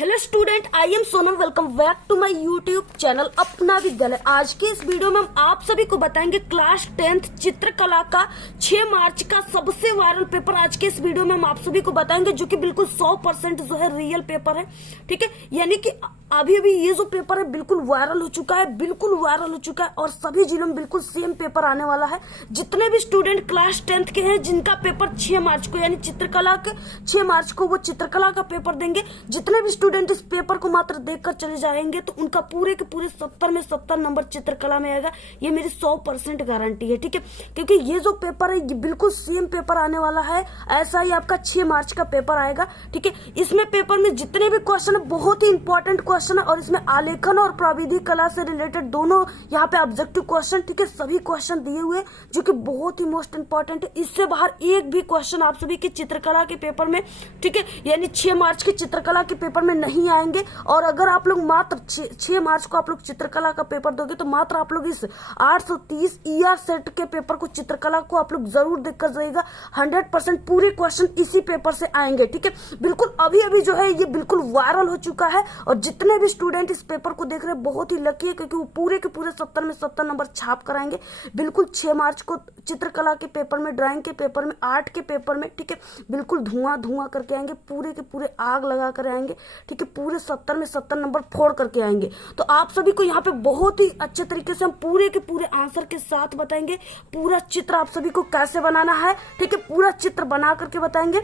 Hello student, I am Sonam. Welcome back to my YouTube channel Apna Vidyalaya. आज के इस video में हम आप सभी को बताएंगे क्लास 10th चित्रकला का 6 मार्च का सबसे वायरल पेपर। आज के इस वीडियो में हम आप सभी को बताएंगे जो कि बिल्कुल 100% जो है रियल पेपर है। ठीक है, यानी कि अभी अभी ये जो पेपर है बिल्कुल वायरल हो चुका है, बिल्कुल वायरल हो चुका है और सभी जिलों में बिल्कुल सेम पेपर आने वाला है। जितने भी स्टूडेंट क्लास 10th के हैं जिनका पेपर 6 मार्च को यानी चित्रकला के 6 मार्च को वो चित्रकला का पेपर देंगे, जितने भी स्टूडेंट इस पेपर को मात्र देखकर चले जाएंगे तो उनका पूरे के पूरे 70 में 70 नंबर चित्रकला में आएगा। ये मेरी 100% गारंटी है। ठीक है, क्योंकि ये जो पेपर है ये बिल्कुल सेम पेपर आने वाला है। ऐसा ही आपका 6 मार्च का पेपर आएगा। ठीक है, इसमें पेपर में जितने भी क्वेश्चन है बहुत ही इंपॉर्टेंट क्वेश्चन है और इसमें आलेखन और प्राविधिक कला से रिलेटेड दोनों यहाँ पे ऑब्जेक्टिव क्वेश्चन, ठीक है, सभी क्वेश्चन दिए हुए जो कि बहुत ही मोस्ट इंपॉर्टेंट है। इससे बाहर एक भी क्वेश्चन आप सभी के चित्रकला के पेपर में, ठीक है, यानी 6 मार्च के चित्रकला के पेपर में नहीं आएंगे। और अगर आप लोग मात्र 6 मार्च को आप लोग चित्रकला का पेपर दोगे तो मात्र आप लोग इस 830 ईआर सेट के पेपर को, चित्रकला को आप लोग जरूर देखकर जाइएगा। 100% पूरे क्वेश्चन इसी पेपर से आएंगे। ठीक है, बिल्कुल अभी अभी जो है ये बिल्कुल वायरल हो चुका है और जितने भी स्टूडेंट इस पेपर को देख रहे हैं बहुत ही लकी है क्योंकि वो पूरे के पूरे 70 में 70 नंबर छाप कराएंगे। बिल्कुल 6 मार्च को चित्रकला के पेपर में, ड्राइंग के पेपर में, आर्ट के पेपर में, ठीक है, बिल्कुल धुआं धुआं करके आएंगे, पूरे के पूरे आग लगा कर आएंगे। ठीक है, पूरे 70 में 70 नंबर फोड़ करके आएंगे। तो आप सभी को यहाँ पे बहुत ही अच्छे तरीके से हम पूरे के पूरे आंसर के साथ बताएंगे। पूरा चित्र आप सभी को कैसे बनाना है, ठीक है, पूरा चित्र बना करके बताएंगे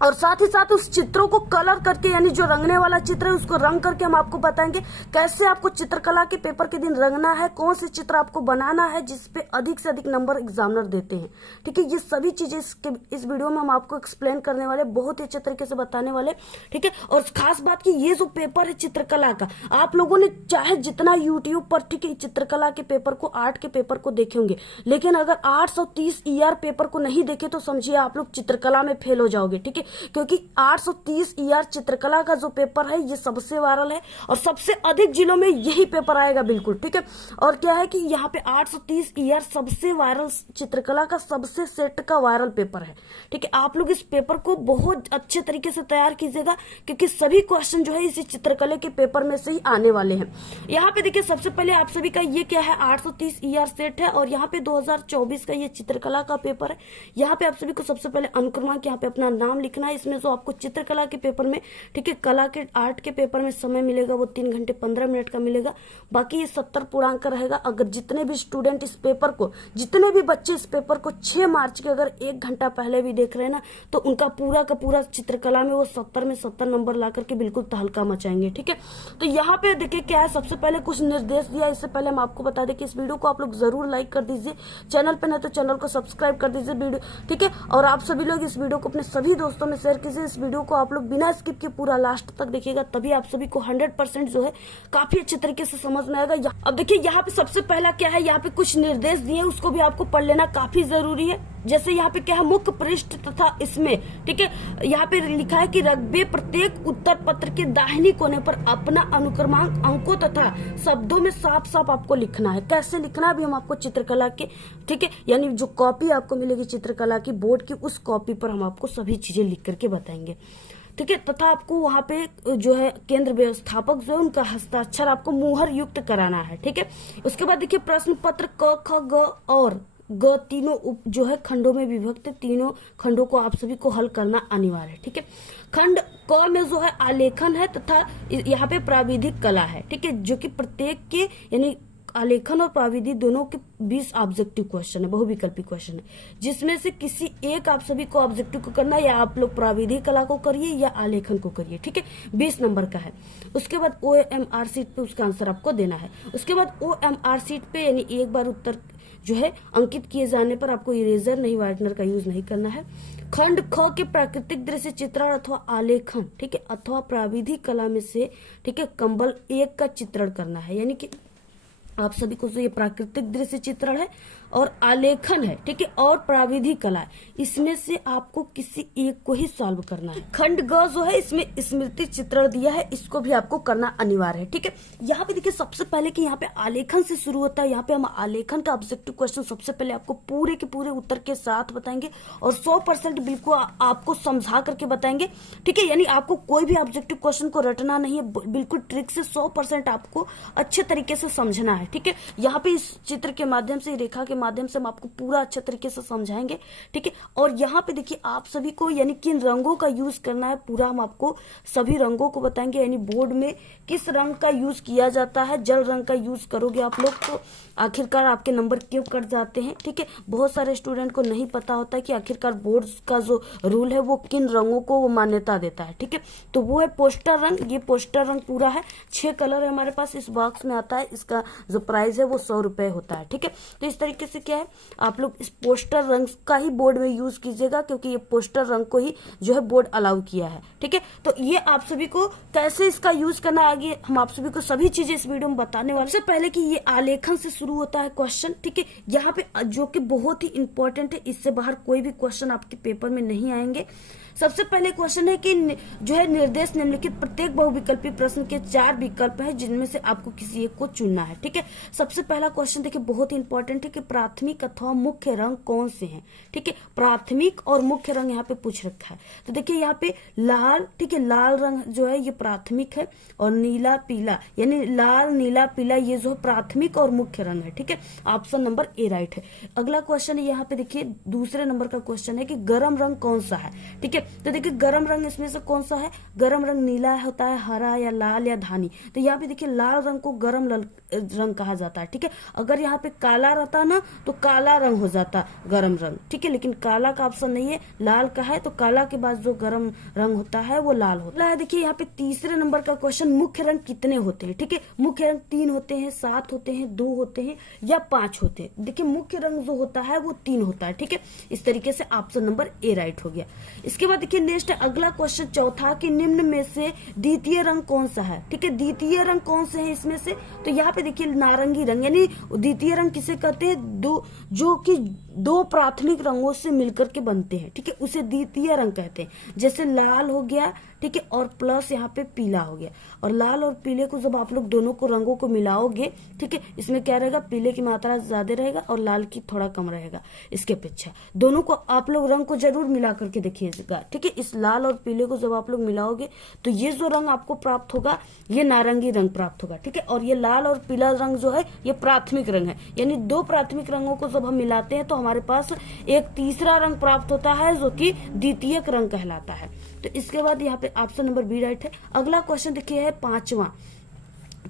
और साथ ही साथ उस चित्रों को कलर करके, यानी जो रंगने वाला चित्र है उसको रंग करके हम आपको बताएंगे कैसे आपको चित्रकला के पेपर के दिन रंगना है, कौन से चित्र आपको बनाना है जिसपे अधिक से अधिक नंबर एग्जामिनर देते हैं। ठीक है, ये सभी चीजें इस वीडियो में हम आपको एक्सप्लेन करने वाले, बहुत ही अच्छे तरीके से बताने वाले। ठीक है, और खास बात की ये जो पेपर है चित्रकला का, आप लोगों ने चाहे जितना यूट्यूब पर, ठीक है, चित्रकला के पेपर को, आर्ट के पेपर को देखे होंगे, लेकिन अगर 830 ईआर पेपर को नहीं देखे तो समझिए आप लोग चित्रकला में फेल हो जाओगे। ठीक है, क्योंकि 830 ईआर चित्रकला का जो पेपर है ये सबसे वायरल है और सबसे अधिक जिलों में यही पेपर आएगा। बिल्कुल ठीक है, और क्या है कि यहाँ पे 830 ईआर सबसे वायरल, चित्रकला का सबसे सेट का वायरल पेपर है। ठीक है, आप लोग इस पेपर को बहुत अच्छे तरीके से तैयार कीजिएगा क्योंकि सभी क्वेश्चन जो है इसी चित्रकला के पेपर में से ही आने वाले हैं। यहाँ पे देखिए सबसे पहले आप सभी का ये क्या है, 830 ईआर सेट है और यहाँ पे 2024 का ये चित्रकला का पेपर है। यहाँ पे आप सभी को सबसे पहले अनुक्रमांक, यहाँ पे अपना नाम लिखना है। इसमें जो आपको चित्रकला के पेपर में, ठीक है, कला के, आर्ट के पेपर में समय मिलेगा वो 3 घंटे 15 मिनट का मिलेगा। बाकी ये 70 पूर्णांक का रहेगा। अगर जितने भी स्टूडेंट इस पेपर को, जितने भी बच्चे इस पेपर को 6 मार्च के अगर 1 घंटा पहले भी देख रहे हैं ना तो उनका पूरा का पूरा चित्रकला में वो 70 में 70 नंबर ला करके बिल्कुल तहलका मचाएंगे। ठीक है, तो यहाँ पे देखिए क्या है, सबसे पहले कुछ निर्देश दिया। इससे पहले हम आपको बता दें कि इस वीडियो को आप लोग जरूर लाइक कर दीजिए, चैनल पे नहीं तो चैनल को सब्सक्राइब कर दीजिए वीडियो। ठीक है, और आप सभी लोग इस वीडियो को अपने सभी दोस्तों में शेयर कीजिए। इस वीडियो को आप लोग बिना स्किप के पूरा लास्ट तक देखिएगा, तभी आप सभी को 100% जो है काफी अच्छे तरीके से समझ में आएगा। अब देखिए यहाँ पे सबसे पहला क्या है, यहाँ पे कुछ निर्देश दिए, उसको भी आपको पढ़ लेना काफी जरूरी है। जैसे यहाँ पे क्या है, मुख्य पृष्ठ तथा इसमें, ठीक है, यहाँ पे लिखा है कि रग्बे प्रत्येक उत्तर पत्र के दाहिनी कोने पर अपना अनुक्रमांक अंकों तथा शब्दों में साफ साफ आपको लिखना है। कैसे लिखना है अभी हम आपको चित्रकला के, ठीक है, यानी जो कॉपी आपको मिलेगी चित्रकला की बोर्ड की, उस कॉपी पर हम आपको सभी चीजें लिख करके बताएंगे। ठीक है, तथा आपको वहां पे जो है केंद्र व्यवस्थापक जो है उनका हस्ताक्षर आपको मुहर युक्त कराना है। ठीक है, उसके बाद देखिए प्रश्न पत्र क, ख, ग और ग तीनों जो है खंडों में विभक्त, तीनों खंडों को आप सभी को हल करना अनिवार्य है। ठीक है, खंड क में जो है आलेखन है तथा यहाँ पे प्राविधिक कला है। ठीक है, जो कि प्रत्येक के, यानी आलेखन और प्राविधि दोनों के 20 ऑब्जेक्टिव क्वेश्चन है, बहुविकल्पी क्वेश्चन है, जिसमें से किसी एक आप सभी को ऑब्जेक्टिव को करना है, या आप लोग प्राविधिक कला को करिए या आलेखन को करिए। ठीक है, 20 नंबर का है। उसके बाद OMR सीट पे उसका आंसर आपको देना है। उसके बाद OMR सीट पे, यानी एक बार उत्तर जो है अंकित किए जाने पर आपको इरेजर नहीं, व्हाइटनर का यूज नहीं करना है। खंड ख के प्राकृतिक दृश्य चित्रण अथवा आलेखन, ठीक है, अथवा प्राविधिक कला में से, ठीक है, कंबल 1 का चित्रण करना है। यानी कि आप सभी को जो ये प्राकृतिक दृश्य चित्रण है और आलेखन है, ठीक है, और प्राविधिक कला है। इसमें से आपको किसी एक को ही सॉल्व करना है। खंड ग जो है इसमें स्मृति चित्रण दिया है, इसको भी आपको करना अनिवार्य है, ठीक है। यहाँ पे देखिए सबसे पहले कि यहाँ पे आलेखन से शुरू होता है। यहाँ पे हम आलेखन का ऑब्जेक्टिव क्वेश्चन सबसे पहले आपको पूरे के पूरे उत्तर के साथ बताएंगे और 100% बिल्कुल आपको समझा करके बताएंगे, ठीक है। यानी आपको कोई भी ऑब्जेक्टिव क्वेश्चन को रटना नहीं है, बिल्कुल ट्रिक से 100% आपको अच्छे तरीके से समझना है, ठीक है। यहाँ पे इस चित्र के माध्यम से, रेखा के माध्यम से हम आपको पूरा अच्छे तरीके से समझाएंगे, ठीक है। और यहाँ पे देखिए आप सभी को यानी किन रंगों का यूज करना है पूरा हम आपको सभी रंगों को बताएंगे। यानी बोर्ड में किस रंग का यूज किया जाता है, जल रंग का यूज करोगे आप लोग तो आखिरकार आपके नंबर क्यों कट जाते हैं, ठीक है। बहुत सारे स्टूडेंट को नहीं पता होता है कि आखिरकार बोर्ड का जो रूल है वो किन रंगों को वो मान्यता देता है, ठीक है। तो वो है पोस्टर रंग। ये पोस्टर रंग पूरा है, 6 कलर है हमारे पास इस बॉक्स में आता है। इसका जो प्राइस है वो 100 रुपए होता है, ठीक है। तो इस तरीके से क्या है, आप लोग इस पोस्टर रंग का ही बोर्ड में यूज कीजिएगा, क्योंकि ये पोस्टर रंग को ही जो है बोर्ड अलाउ किया है, ठीक है। तो ये आप सभी को कैसे इसका यूज करना आगे हम आप सभी को सभी चीजें इस वीडियो में बताने वाले। सबसे पहले कि ये आलेखन से शुरू होता है क्वेश्चन, ठीक है। यहाँ पे जो कि बहुत ही इंपॉर्टेंट है, इससे बाहर कोई भी क्वेश्चन आपके पेपर में नहीं आएंगे। सबसे पहले क्वेश्चन है कि जो है निर्देश निम्नलिखित प्रत्येक बहुविकल्पी प्रश्न के 4 विकल्प हैं जिनमें से आपको किसी एक को चुनना है, ठीक है। सबसे पहला क्वेश्चन देखिए बहुत ही इंपॉर्टेंट है कि प्राथमिक अथवा मुख्य रंग कौन से हैं, ठीक है। प्राथमिक और मुख्य रंग यहाँ पे पूछ रखा है। तो देखिए यहाँ पे लाल, ठीक है, लाल रंग जो है ये प्राथमिक है और नीला पीला यानी लाल नीला पीला ये जो है प्राथमिक और मुख्य रंग है, ठीक है। ऑप्शन नंबर ए राइट है। अगला क्वेश्चन है यहाँ पे देखिए दूसरे नंबर का क्वेश्चन है कि गर्म रंग कौन सा है, ठीक है। तो देखिए गर्म रंग इसमें से कौन सा है, गर्म रंग नीला होता है, हरा या लाल या धानी। तो यहाँ पे देखिए लाल रंग को गर्म रंग कहा जाता है, ठीक है। अगर यहाँ पे काला रहता ना तो काला रंग हो जाता गर्म रंग, ठीक है। लेकिन काला का ऑप्शन नहीं है, लाल का है, तो काला के बाद जो गर्म रंग होता है वो लाल होता है। देखिए यहाँ पे तीसरे नंबर का क्वेश्चन मुख्य रंग कितने होते हैं, ठीक है। मुख्य रंग 3 होते हैं, 7 होते हैं, 2 होते हैं या 5 होते हैं। देखिए मुख्य रंग जो होता है वो 3 होता है, ठीक है। इस तरीके से ऑप्शन नंबर ए राइट हो गया। इसके बाद देखिए नेक्स्ट अगला क्वेश्चन चौथा कि निम्न में से द्वितीय रंग कौन सा है, ठीक है। द्वितीय रंग कौन से हैं इसमें से, तो यहाँ पे देखिए नारंगी रंग यानी द्वितीय रंग किसे कहते हैं, जो कि 2 प्राथमिक रंगों से मिलकर के बनते हैं, ठीक है, उसे द्वितीय रंग कहते हैं। जैसे लाल हो गया, ठीक है, और प्लस यहाँ पे पीला हो गया। और लाल और पीले को जब आप लोग दोनों को रंगों को मिलाओगे, ठीक है, इसमें क्या रहेगा, पीले की मात्रा ज्यादा रहेगा और लाल की थोड़ा कम रहेगा इसके अपेक्षा। दोनों को आप लोग रंग को जरूर मिला करके देखिएगा, ठीक है। इस लाल और पीले को जब आप लोग मिलाओगे तो ये जो रंग आपको प्राप्त होगा ये नारंगी रंग प्राप्त होगा, ठीक है। और ये लाल और पीला रंग जो है ये प्राथमिक रंग है। यानी 2 प्राथमिक रंगों को जब हम मिलाते हैं तो हमारे पास एक तीसरा रंग प्राप्त होता है जो कि द्वितीयक रंग कहलाता है। तो इसके बाद यहाँ पे ऑप्शन नंबर बी राइट है। अगला क्वेश्चन देखिए है 5वां,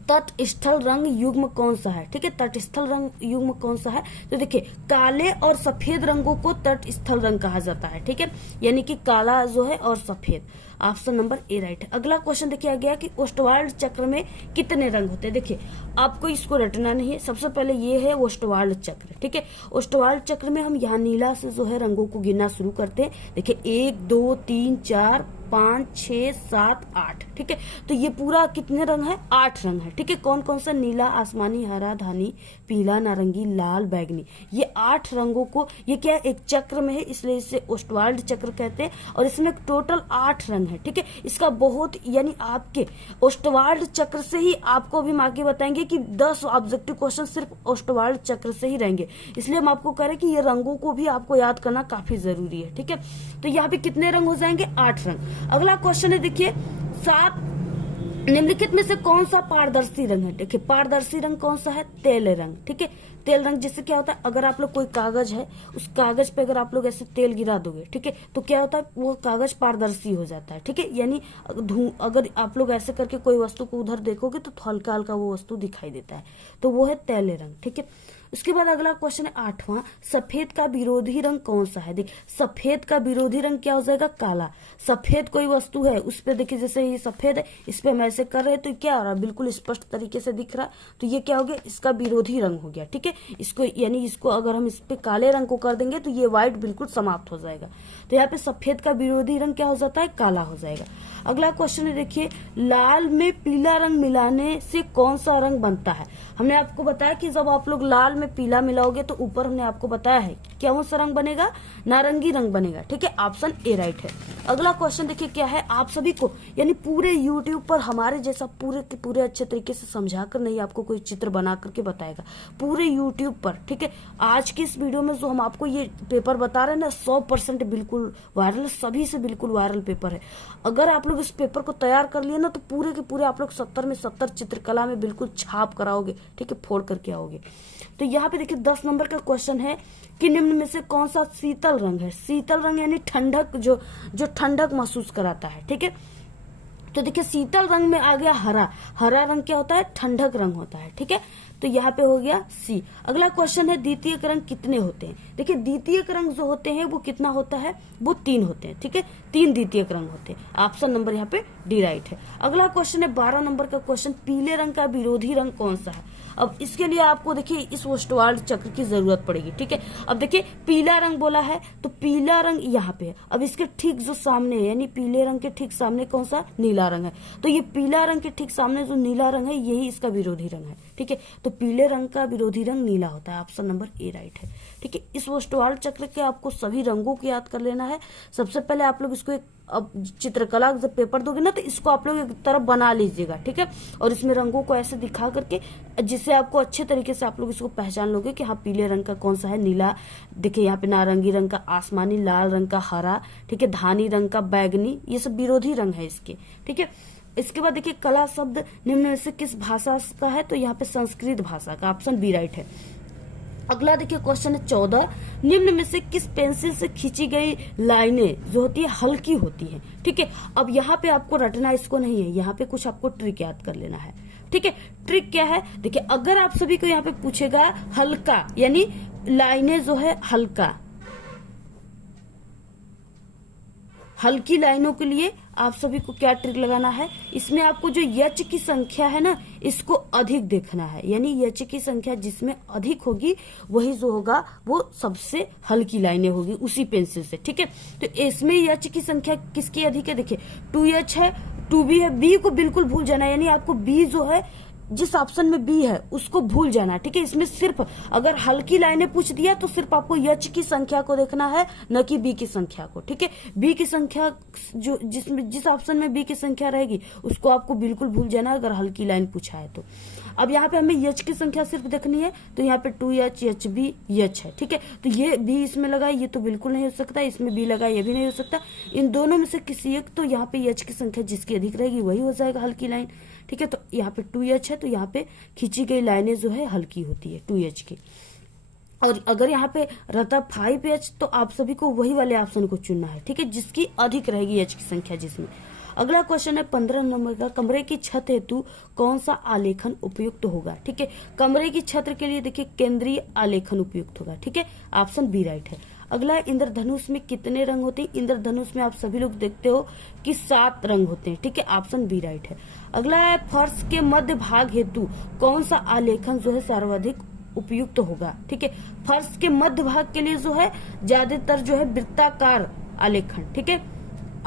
तटस्थल रंग युग्म कौन सा है, ठीक है। तटस्थल रंग युग्म कौन सा है, तो देखिए काले और सफेद रंगों को तटस्थल रंग कहा जाता है, ठीक है। यानी कि काला जो है और सफेद। ऑप्शन नंबर ए राइट है। अगला क्वेश्चन देखिए गया कि ओस्टवाल्ड चक्र में कितने रंग होते हैं। देखिए आपको इसको रटना नहीं है, सबसे पहले ये है ओस्टवाल्ड चक्र, ठीक है। ओस्टवाल्ड चक्र में हम यहाँ नीला से जो है रंगों को गिनना शुरू करते हैं। देखिए 1 2 3 4 5 6 7 8, ठीक है। तो ये पूरा कितने रंग है, 8 रंग है, ठीक है। कौन कौन सा, नीला, आसमानी, हरा, धानी, पीला, नारंगी, लाल, बैगनी। ये 8 रंगों को, ये क्या है, एक चक्र में है इसलिए इसे ओस्टवाल्ड चक्र कहते हैं। और इसमें टोटल 8 रंग है, ठीक है। इसका बहुत यानी आपके ओस्टवाल्ड चक्र से ही आपको अभी हम आगे बताएंगे कि 10 ऑब्जेक्टिव क्वेश्चन सिर्फ ओस्टवाल्ड चक्र से ही रहेंगे। इसलिए हम आपको कह रहे हैं कि ये रंगों को भी आपको याद करना काफी जरूरी है, ठीक है। तो यहाँ पे कितने रंग हो जाएंगे, 8 रंग। अगला क्वेश्चन है देखिए 7 निम्नलिखित में से कौन सा पारदर्शी रंग है। देखिए पारदर्शी रंग कौन सा है, तेल रंग, ठीक है। तेल रंग जिससे क्या होता है, अगर आप लोग कोई कागज है उस कागज पे अगर आप लोग ऐसे तेल गिरा दोगे, ठीक है, तो क्या होता है, वो कागज पारदर्शी हो जाता है, ठीक है। यानी अगर आप लोग ऐसे करके कोई वस्तु को उधर देखोगे तो हल्का हल्का वो वस्तु दिखाई देता है, तो वो है तेल रंग, ठीक है। उसके बाद अगला क्वेश्चन है 8वां, सफेद का विरोधी रंग कौन सा है। देखिए सफेद का विरोधी रंग क्या हो जाएगा, काला। सफेद कोई वस्तु है उस पे देखिए जैसे ये सफेद है, इस पे हम ऐसे ऐसे कर रहे हैं तो क्या हो रहा है, बिल्कुल स्पष्ट तरीके से दिख रहा है। तो ये क्या हो गया, इसका विरोधी रंग हो गया। ठीक है, इसको यानी इसको अगर हम इस पे काले रंग को कर देंगे तो ये व्हाइट बिल्कुल समाप्त हो जाएगा। तो यहाँ पे सफेद का विरोधी रंग क्या हो जाता है, काला हो जाएगा। अगला क्वेश्चन है, देखिए लाल में पीला रंग मिलाने से कौन सा रंग बनता है। हमने आपको बताया कि जब आप लोग लाल में पीला मिलाओगे तो ऊपर हमने आपको बताया है कौन सा रंग बनेगा, नारंगी रंग बनेगा। ठीक है, ऑप्शन ए राइट है। अगला क्वेश्चन देखिए क्या है, आप सभी को यानी पूरे यूट्यूब पर हमारे जैसा पूरे के पूरे अच्छे तरीके से समझाकर नहीं आपको कोई चित्र बना करके बताएगा पूरे यूट्यूब पर। ठीक है, आज की इस वीडियो में जो हम आपको ये पेपर बता रहे हैं ना 100% बिल्कुल वायरल, सभी से बिल्कुल वायरल पेपर है। अगर आप लोग इस पेपर को तैयार कर लिए ना तो पूरे के पूरे आप लोग 70 में 70 चित्रकला में बिल्कुल छाप कराओगे। ठीक है, फोड़ करके आओगे। तो यहाँ पे देखिए 10 नंबर का क्वेश्चन है कि निम्न में से कौन सा शीतल रंग है। शीतल रंग यानी ठंडक, जो ठंडक महसूस कराता है। ठीक है, तो देखिए शीतल रंग में आ गया हरा। हरा रंग क्या होता है, ठंडक रंग होता है। ठीक है, तो यहाँ पे हो गया सी। अगला क्वेश्चन है द्वितीयक रंग कितने होते हैं। देखिए द्वितीयक रंग जो होते हैं वो कितना होता है, वो 3 होते हैं। ठीक है, 3 द्वितीयक रंग होते हैं। ऑप्शन नंबर यहाँ पे डी राइट है। अगला क्वेश्चन है 12 नंबर का क्वेश्चन, पीले रंग का विरोधी रंग कौन सा है। अब इसके लिए आपको देखिए इस ओस्टवाल्ड चक्र की जरूरत पड़ेगी। ठीक है, अब देखिए पीला रंग बोला है तो पीला रंग यहाँ पे है। अब इसके ठीक जो सामने है यानी पीले रंग के ठीक सामने कौन सा, नीला रंग है। तो ये पीला रंग के ठीक सामने जो नीला रंग है यही इसका विरोधी रंग है। ठीक है, तो पीले रंग का विरोधी रंग नीला होता है। ऑप्शन नंबर ए राइट है। ठीक है, इस ओस्टवाल्ड चक्र के आपको सभी रंगों को याद कर लेना है। सबसे पहले आप लोग इसको अब चित्रकला जब पेपर दोगे ना तो इसको आप लोग एक तरफ बना लीजिएगा। ठीक है, और इसमें रंगों को ऐसे दिखा करके जिससे आपको अच्छे तरीके से आप लोग इसको पहचान लोगे कि हाँ पीले रंग का कौन सा है, नीला। देखिए यहाँ पे नारंगी रंग का आसमानी, लाल रंग का हरा। ठीक है, धानी रंग का बैगनी, ये सब विरोधी रंग है इसके। ठीक है, इसके बाद देखिए कला शब्द निम्न में से किस भाषा का है, तो यहाँ पे संस्कृत भाषा का। ऑप्शन बी राइट है। अगला देखिए क्वेश्चन है 14, निम्न में से किस पेंसिल से खींची गई लाइनें जो होती है हल्की होती है। ठीक है, अब यहाँ पे आपको रटना इसको नहीं है, यहाँ पे कुछ आपको ट्रिक याद कर लेना है। ठीक है, ट्रिक क्या है, देखिए अगर आप सभी को यहाँ पे पूछेगा हल्का यानी लाइनें जो है हल्की लाइनों के लिए आप सभी को क्या ट्रिक लगाना है, इसमें आपको जो यच की संख्या है ना इसको अधिक देखना है। यानी यच की संख्या जिसमें अधिक होगी वही जो होगा वो सबसे हल्की लाइनें होगी उसी पेंसिल से। ठीक है, तो इसमें यच की संख्या किसकी अधिक है, देखिए 2H है, 2B है। बी को बिल्कुल भूल जाना है, यानी आपको बी जो है जिस ऑप्शन में बी है उसको भूल जाना है। ठीक है, इसमें सिर्फ अगर हल्की लाइनें पूछ दिया तो सिर्फ आपको यच की संख्या को देखना है, न कि बी की संख्या को। ठीक है, बी की संख्या जो जिस ऑप्शन में बी की संख्या रहेगी उसको आपको बिल्कुल भूल जाना है अगर हल्की लाइन पूछा है तो। अब यहाँ पे हमें यच की संख्या सिर्फ देखनी है, तो यहाँ पे 2H H B यच है। ठीक है, तो ये बी इसमें लगा, ये तो बिल्कुल नहीं हो सकता, इसमें बी लगा, ये भी नहीं हो सकता। इन दोनों में से किसी एक, तो यहाँ पे यच की संख्या जिसकी अधिक रहेगी वही हो जाएगा हल्की लाइन। ठीक है, तो यहाँ पे 2H है तो यहाँ पे खींची गई लाइनें जो है हल्की होती है 2H की। और अगर यहाँ पे रहता 5H तो आप सभी को वही वाले ऑप्शन को चुनना है। ठीक है, जिसकी अधिक रहेगी H की संख्या जिसमें। अगला क्वेश्चन है 15 नंबर का, कमरे की छत हेतु कौन सा आलेखन उपयुक्त होगा। ठीक है, कमरे की छत के लिए देखिए केंद्रीय आलेखन उपयुक्त होगा। ठीक है, ऑप्शन बी राइट है। अगला है इंद्रधनुष में कितने रंग होते हैं। इंद्रधनुष में आप सभी लोग देखते हो कि 7 रंग होते हैं। ठीक है, ऑप्शन बी राइट है। अगला है फर्श के मध्य भाग हेतु कौन सा आलेखन जो है सर्वाधिक उपयुक्त होगा। ठीक है, फर्श के मध्य भाग के लिए जो है ज्यादातर जो है वृत्ताकार आलेखन। ठीक है,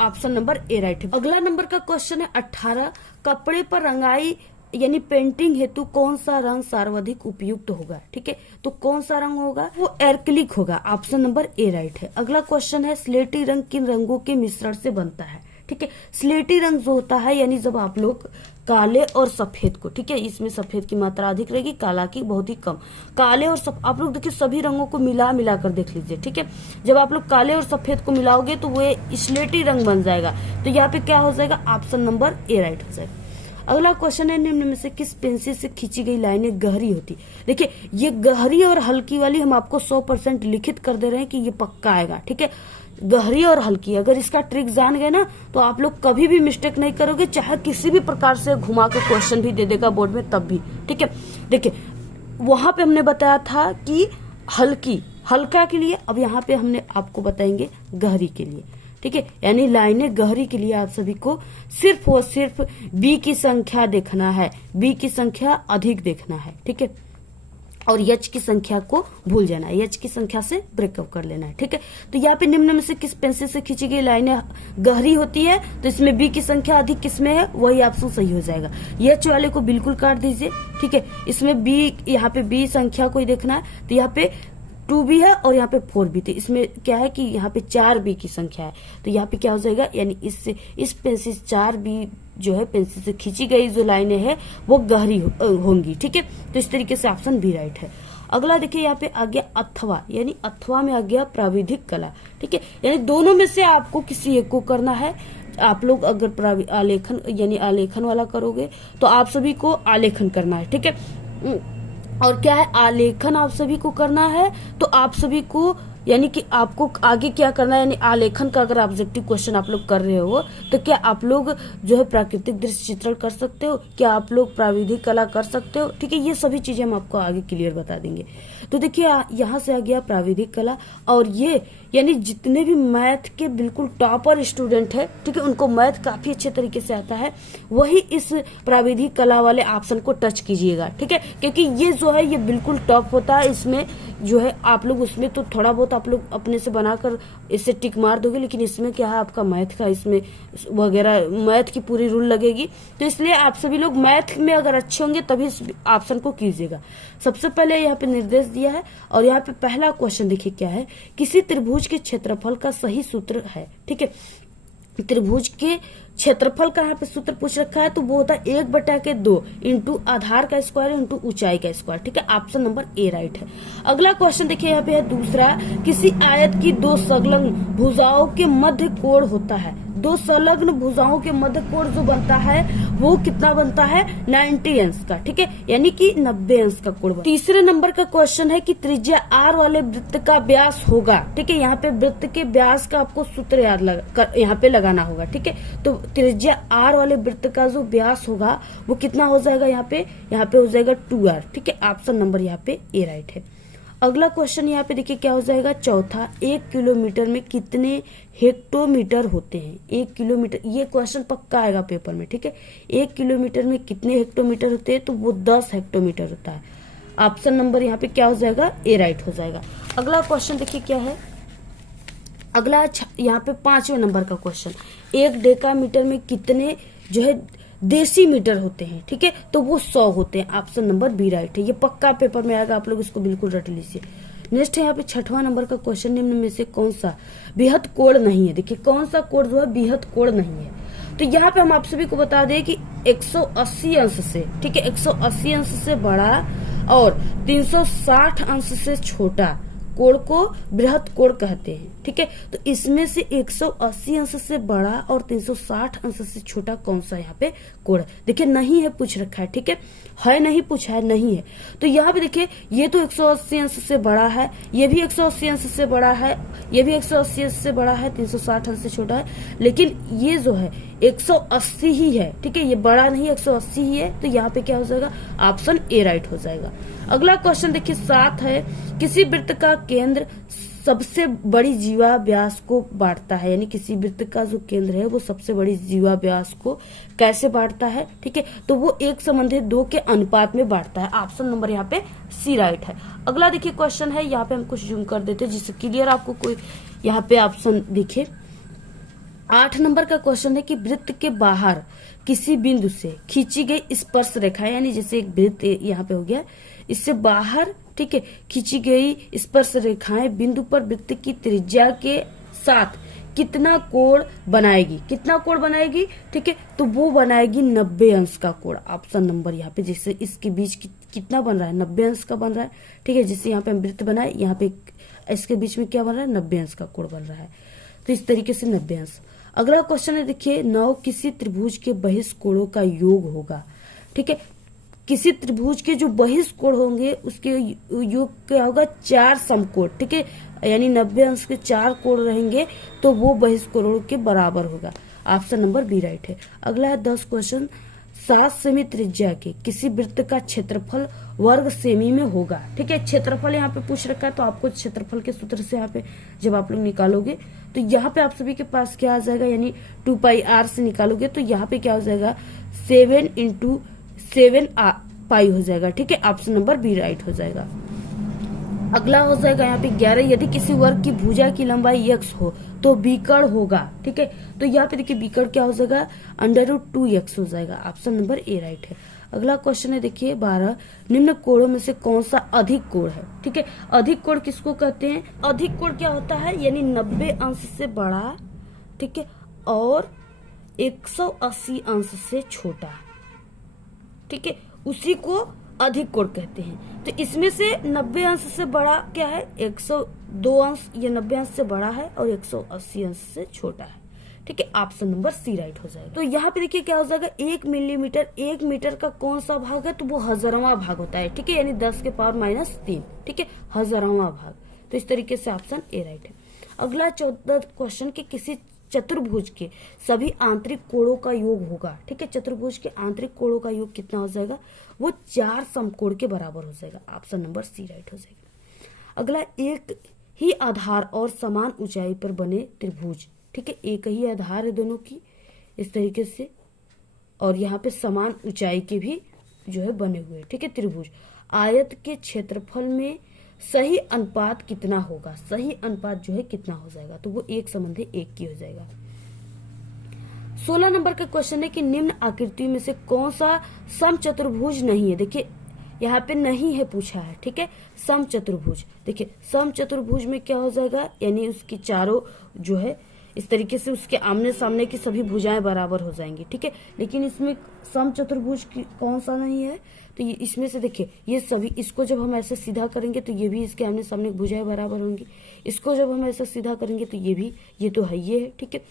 ऑप्शन नंबर ए राइट है। अगला नंबर का क्वेश्चन है 18, कपड़े पर रंगाई यानी पेंटिंग हेतु कौन सा रंग सर्वाधिक उपयुक्त होगा। ठीक है, तो कौन सा रंग होगा, वो एक्रिलिक होगा। ऑप्शन नंबर ए राइट है। अगला क्वेश्चन है स्लेटी रंग किन रंगों के मिश्रण से बनता है। ठीक है, स्लेटी रंग जो होता है यानी जब आप लोग काले और सफेद को, ठीक है, इसमें सफेद की मात्रा अधिक रहेगी, काला की बहुत ही कम। काले और आप लोग देखिए सभी रंगों को मिला कर देख लीजिए। ठीक है, जब आप लोग काले और सफेद को मिलाओगे तो वो स्लेटी रंग बन जाएगा। तो यहाँ पे क्या हो जाएगा, ऑप्शन नंबर ए राइट हो जाएगा। अगला क्वेश्चन है निम्न में से किस पेंसिल से खींची गई लाइनें गहरी होती। देखिए ये गहरी और हल्की वाली हम आपको 100% लिखित कर दे रहे हैं कि ये पक्का आएगा। ठीक है, गहरी और हल्की, अगर इसका ट्रिक जान गए ना तो आप लोग कभी भी मिस्टेक नहीं करोगे, चाहे किसी भी प्रकार से घुमा के क्वेश्चन भी दे देगा बोर्ड में तब भी। ठीक है, देखिए वहां पे हमने बताया था कि हल्का के लिए, अब यहाँ पे हमने आपको बताएंगे गहरी के लिए। ठीक है, यानी लाइनें गहरी के लिए आप सभी को सिर्फ और सिर्फ बी की संख्या देखना है, बी की संख्या अधिक देखना है। ठीक है, और यच की संख्या को भूल जाना है, यच की संख्या से ब्रेकअप कर लेना है। ठीक है, तो यहाँ पे निम्न में से किस पेंसिल से खींची गई लाइनें गहरी होती है, तो इसमें बी की संख्या अधिक किसमें है, वही ऑप्शन सही हो जाएगा। यच वाले को बिल्कुल काट दीजिए। ठीक है, इसमें बी, यहाँ पे बी संख्या को ही देखना है, तो यहाँ पे 2b है और यहाँ पे 4b, तो इसमें क्या है कि यहाँ पे 4b की संख्या है, तो यहाँ पे क्या हो जाएगा, यानी इससे इस पेंसिल 4b जो है पेंसिल से खींची गई जो लाइनें हैं वो गहरी होंगी। ठीक है, तो इस तरीके से ऑप्शन बी राइट है। अगला देखिए यहाँ पे आ गया अथवा, यानी अथवा में आ गया प्राविधिक कला। ठीक है, यानी दोनों में से आपको किसी एक को करना है। आप लोग अगर आलेखन यानी आलेखन वाला करोगे तो आप सभी को आलेखन करना है। ठीक है, और क्या है, आलेखन आप सभी को करना है, तो आप सभी को यानी कि आपको आगे क्या करना है, यानी आलेखन का अगर ऑब्जेक्टिव क्वेश्चन आप लोग कर रहे हो तो क्या आप लोग जो है प्राकृतिक दृश्य चित्रण कर सकते हो, क्या आप लोग प्राविधिक कला कर सकते हो। ठीक है, ये सभी चीजें हम आपको आगे क्लियर बता देंगे। तो देखिए यहाँ से आ गया प्राविधिक कला, और ये यानी जितने भी मैथ के बिल्कुल टॉपर स्टूडेंट है, ठीक है, उनको मैथ काफी अच्छे तरीके से आता है, वही इस प्राविधिक कला वाले ऑप्शन को टच कीजिएगा। ठीक है, क्योंकि ये जो है ये बिल्कुल टॉप होता है, इसमें जो है आप लोग उसमें तो थोड़ा बहुत आप लोग अपने से बनाकर इससे टिक मार दोगे, लेकिन इसमें क्या है आपका मैथ का इसमें वगैरह मैथ की पूरी रूल लगेगी, तो इसलिए आप सभी लोग मैथ में अगर अच्छे होंगे तभी इस ऑप्शन को कीजिएगा। सबसे पहले यहाँ पे निर्देश दिया है, और यहाँ पे पहला क्वेश्चन देखिए क्या है, किसी त्रिभुज के क्षेत्रफल का सही सूत्र है। ठीक है, त्रिभुज के क्षेत्रफल का यहाँ पे सूत्र पूछ रखा है, तो वो होता है 1/2 इंटू आधार का स्क्वायर इंटू ऊंचाई का स्क्वायर। ठीक है, ऑप्शन नंबर ए राइट है। अगला क्वेश्चन देखिए यहाँ पे है दूसरा, किसी आयत की दो संलग्न भुजाओं के मध्य कोण होता है, दो संलग्न भुजाओं के मध्य कोण जो बनता है वो कितना बनता है, 90 अंश का। ठीक है, यानी कि 90 अंश का कोण। तीसरे नंबर का क्वेश्चन है कि त्रिज्या r वाले वृत्त का व्यास होगा। ठीक है, यहाँ पे वृत्त के व्यास का आपको सूत्र याद यहाँ पे लगाना होगा। ठीक है, तो त्रिज्या r वाले वृत्त का जो व्यास होगा वो कितना हो जाएगा, यहाँ पे हो जाएगा 2r। ठीक है, ऑप्शन नंबर यहाँ पे ए राइट है। अगला क्वेश्चन यहाँ पे देखिए क्या हो जाएगा, चौथा, 1 किलोमीटर में कितने हेक्टोमीटर होते हैं। 1 किलोमीटर, ये क्वेश्चन पक्का आएगा पेपर में। ठीक है, 1 किलोमीटर में कितने हेक्टोमीटर होते हैं, तो वो 10 हेक्टोमीटर होता है। ऑप्शन नंबर यहाँ पे क्या हो जाएगा, ए राइट हो जाएगा। अगला क्वेश्चन देखिए क्या है, अगला यहाँ पे 5वें नंबर का क्वेश्चन, 1 डेकामीटर में कितने जो है डेसीमीटर होते हैं। ठीक है, तो वो 100 होते हैं। ऑप्शन नंबर बी राइट है, ये पक्का पेपर में आएगा, आप लोग इसको बिल्कुल रट लीजिए। नेक्स्ट है यहाँ पे 6वां नंबर का क्वेश्चन, निम्न में से कौन सा बृहद कोण नहीं है। देखिए कौन सा कोण जो है बृहद कोण नहीं है, तो यहाँ पे हम आप सभी को बता दें कि 180 अंश से, ठीक है, 180 अंश से बड़ा और 360 अंश से छोटा कोण को बृहद कोण कहते हैं। ठीक है, तो इसमें से 180 अंश से बड़ा और 360 अंश से छोटा कौन सा यहाँ पे कोण है। देखिए नहीं है पूछ रखा है। ठीक है नहीं पूछा है, नहीं है, तो यहाँ पे देखिए ये तो 180 अंश से बड़ा है, ये भी 180 अंश से बड़ा है, ये भी 180 अंश से बड़ा है, 360 अंश से छोटा है, लेकिन ये जो है 180 ही है। ठीक है, ये बड़ा नहीं 180 ही है, तो यहाँ पे क्या हो जाएगा, ऑप्शन ए राइट हो जाएगा। अगला क्वेश्चन देखिए 7 है, किसी वृत्त का केंद्र सबसे बड़ी जीवा व्यास को बांटता है, यानी किसी वृत्त का जो केंद्र है वो सबसे बड़ी जीवा व्यास को कैसे बांटता है। ठीक है, तो वो 1:2 के अनुपात में बांटता है। ऑप्शन नंबर यहाँ पे सी राइट है। अगला देखिए क्वेश्चन है, यहाँ पे हम कुछ जूम कर देते हैं जिससे क्लियर आपको कोई यहाँ पे ऑप्शन दिखे। 8 नंबर का क्वेश्चन है कि वृत्त के बाहर किसी बिंदु से खींची गई स्पर्श रेखा, यानी जैसे एक वृत्त यहाँ पे हो गया, इससे बाहर, ठीक है, खींची गई स्पर्श रेखाएं बिंदु पर वृत्त की त्रिज्या के साथ कितना कोण बनाएगी, कितना कोण बनाएगी। ठीक है, तो वो बनाएगी 90 अंश का कोण। ऑप्शन नंबर यहाँ पे जैसे इसके बीच कितना बन रहा है, 90 अंश का बन रहा है। ठीक है, जैसे यहाँ पे हम वृत्त बनाए, यहाँ पे इसके बीच में क्या बन रहा है, 90 अंश का कोण बन रहा है, तो इस तरीके से 90 अंश। अगला क्वेश्चन है देखिए 9, किसी त्रिभुज के बहिष्ठ कोणों का योग होगा। ठीक है, किसी त्रिभुज के जो बहिष्ठ कोण होंगे उसके योग क्या होगा, 4 समकोण। ठीक है, यानी 90 अंश के 4 कोण रहेंगे तो वो बहिष्ठ कोणों के बराबर होगा। ऑप्शन नंबर बी राइट है। अगला है 10 क्वेश्चन, 7 सेमी त्रिज्या के किसी वृत्त का क्षेत्रफल वर्ग सेमी में होगा। ठीक है, क्षेत्रफल यहाँ पे पूछ रखा है, तो आपको क्षेत्रफल के सूत्र से यहाँ पे जब आप लोग निकालोगे तो यहाँ पे आप सभी के पास क्या आ जाएगा, यानी 2πr से निकालोगे तो यहाँ पे क्या हो जाएगा 7 × 7 पाई हो जाएगा। ठीक है, ऑप्शन नंबर बी राइट हो जाएगा। अगला हो जाएगा यहाँ पे 11, यदि किसी वर्ग की भुजा की लंबाई x हो तो विकर्ण होगा। ठीक है, तो यहाँ पे देखिए विकर्ण क्या हो जाएगा √2x हो जाएगा। ऑप्शन नंबर ए राइट है। अगला क्वेश्चन है देखिए 12, निम्न कोणों में से कौन सा अधिक कोण है। ठीक है, अधिक कोण किसको कहते हैं, अधिक कोण क्या होता है, यानी 90 अंश से बड़ा, ठीक है, और 180 अंश से छोटा। ठीक है, उसी को अधिक कोण कहते हैं। तो इसमें से 90 अंश से बड़ा क्या है 102 अंश, ये 90 अंश से बड़ा है और 180 अंश से छोटा है। ठीक है, ऑप्शन नंबर सी राइट हो जाएगा। तो यहाँ पे देखिए क्या हो जाएगा 1 मिलीमीटर, 1 मीटर का कौन सा भाग है, तो वो 1000वां भाग होता है। ठीक है, यानी 10 के पावर -3। ठीक है, 1000वां भाग। तो इस तरीके से ऑप्शन ए राइट है। अगला 14 क्वेश्चन के किसी चतुर्भुज के सभी आंतरिक कोणों का योग होगा। ठीक है, चतुर्भुज के आंतरिक कोणों का योग कितना हो जाएगा, वो 4 समकोण के बराबर हो जाएगा। ऑप्शन नंबर सी राइट हो जाएगा। अगला एक ही आधार और समान ऊंचाई पर बने त्रिभुज। ठीक है, एक ही आधार है दोनों की इस तरीके से, और यहाँ पे समान ऊंचाई के भी जो है बने हुए। ठीक है, त्रिभुज आयत के क्षेत्रफल में सही अनुपात कितना होगा, सही अनुपात जो है कितना हो जाएगा, तो वो 1:1 की हो जाएगा। 16 नंबर का क्वेश्चन है कि निम्न आकृति में से कौन सा समचतुर्भुज नहीं है। देखिए यहाँ पे नहीं है पूछा है। ठीक है, समचतुर्भुज, देखिए समचतुर्भुज में क्या हो जाएगा, यानी उसकी चारों जो है इस तरीके से उसके आमने सामने की सभी भुजाएं बराबर हो जाएंगी। ठीक है, लेकिन इसमें समचतुर्भुज कौन सा नहीं है, तो ये इसमें से देखिए ये सभी, इसको जब हम ऐसे सीधा करेंगे तो ये भी इसके आमने सामने भुजाएं बराबर होंगी, इसको जब हम ऐसा सीधा करेंगे तो ये भी, ये तो है ये है। ठीक है,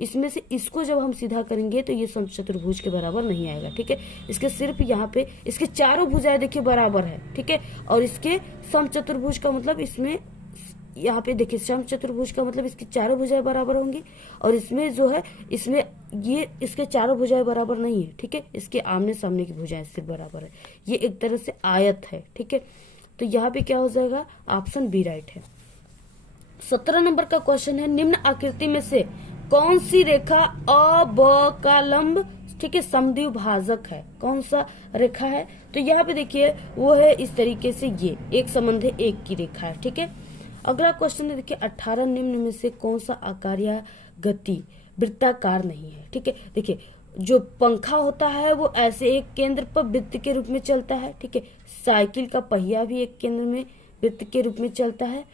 इसमें से इसको जब हम सीधा करेंगे तो ये समचतुर्भुज के बराबर नहीं आएगा। ठीक है, इसके सिर्फ यहाँ पे इसके चारों भुजाएं देखिए बराबर है। ठीक है, और इसके समचतुर्भुज का मतलब इसमें यहाँ पे देखिए समचतुर्भुज का मतलब इसकी चारों भुजाएं बराबर होंगी, और इसमें जो है इसमें ये इसके चारों भुजाएं बराबर नहीं है। ठीक है, इसके आमने सामने की भुजाएं सिर्फ बराबर है, ये एक तरह से आयत है। ठीक है, तो यहाँ पे क्या हो जाएगा, ऑप्शन बी राइट है। 17 नंबर का क्वेश्चन है निम्न आकृति में से कौन सी रेखा अवकलंब, ठीक है, समद्विभाजक है, कौन सा रेखा है, तो यहाँ पे देखिए वो है इस तरीके से, ये एक संबंध 1 की रेखा है। ठीक है, अगला क्वेश्चन है देखिए 18 निम्न में से कौन सा आकार या गति वृत्ताकार नहीं है। ठीक है, देखिए जो पंखा होता है वो ऐसे एक केंद्र पर वृत्त के रूप में चलता है। ठीक है, साइकिल का पहिया भी एक केंद्र में वृत्त के रूप में चलता है।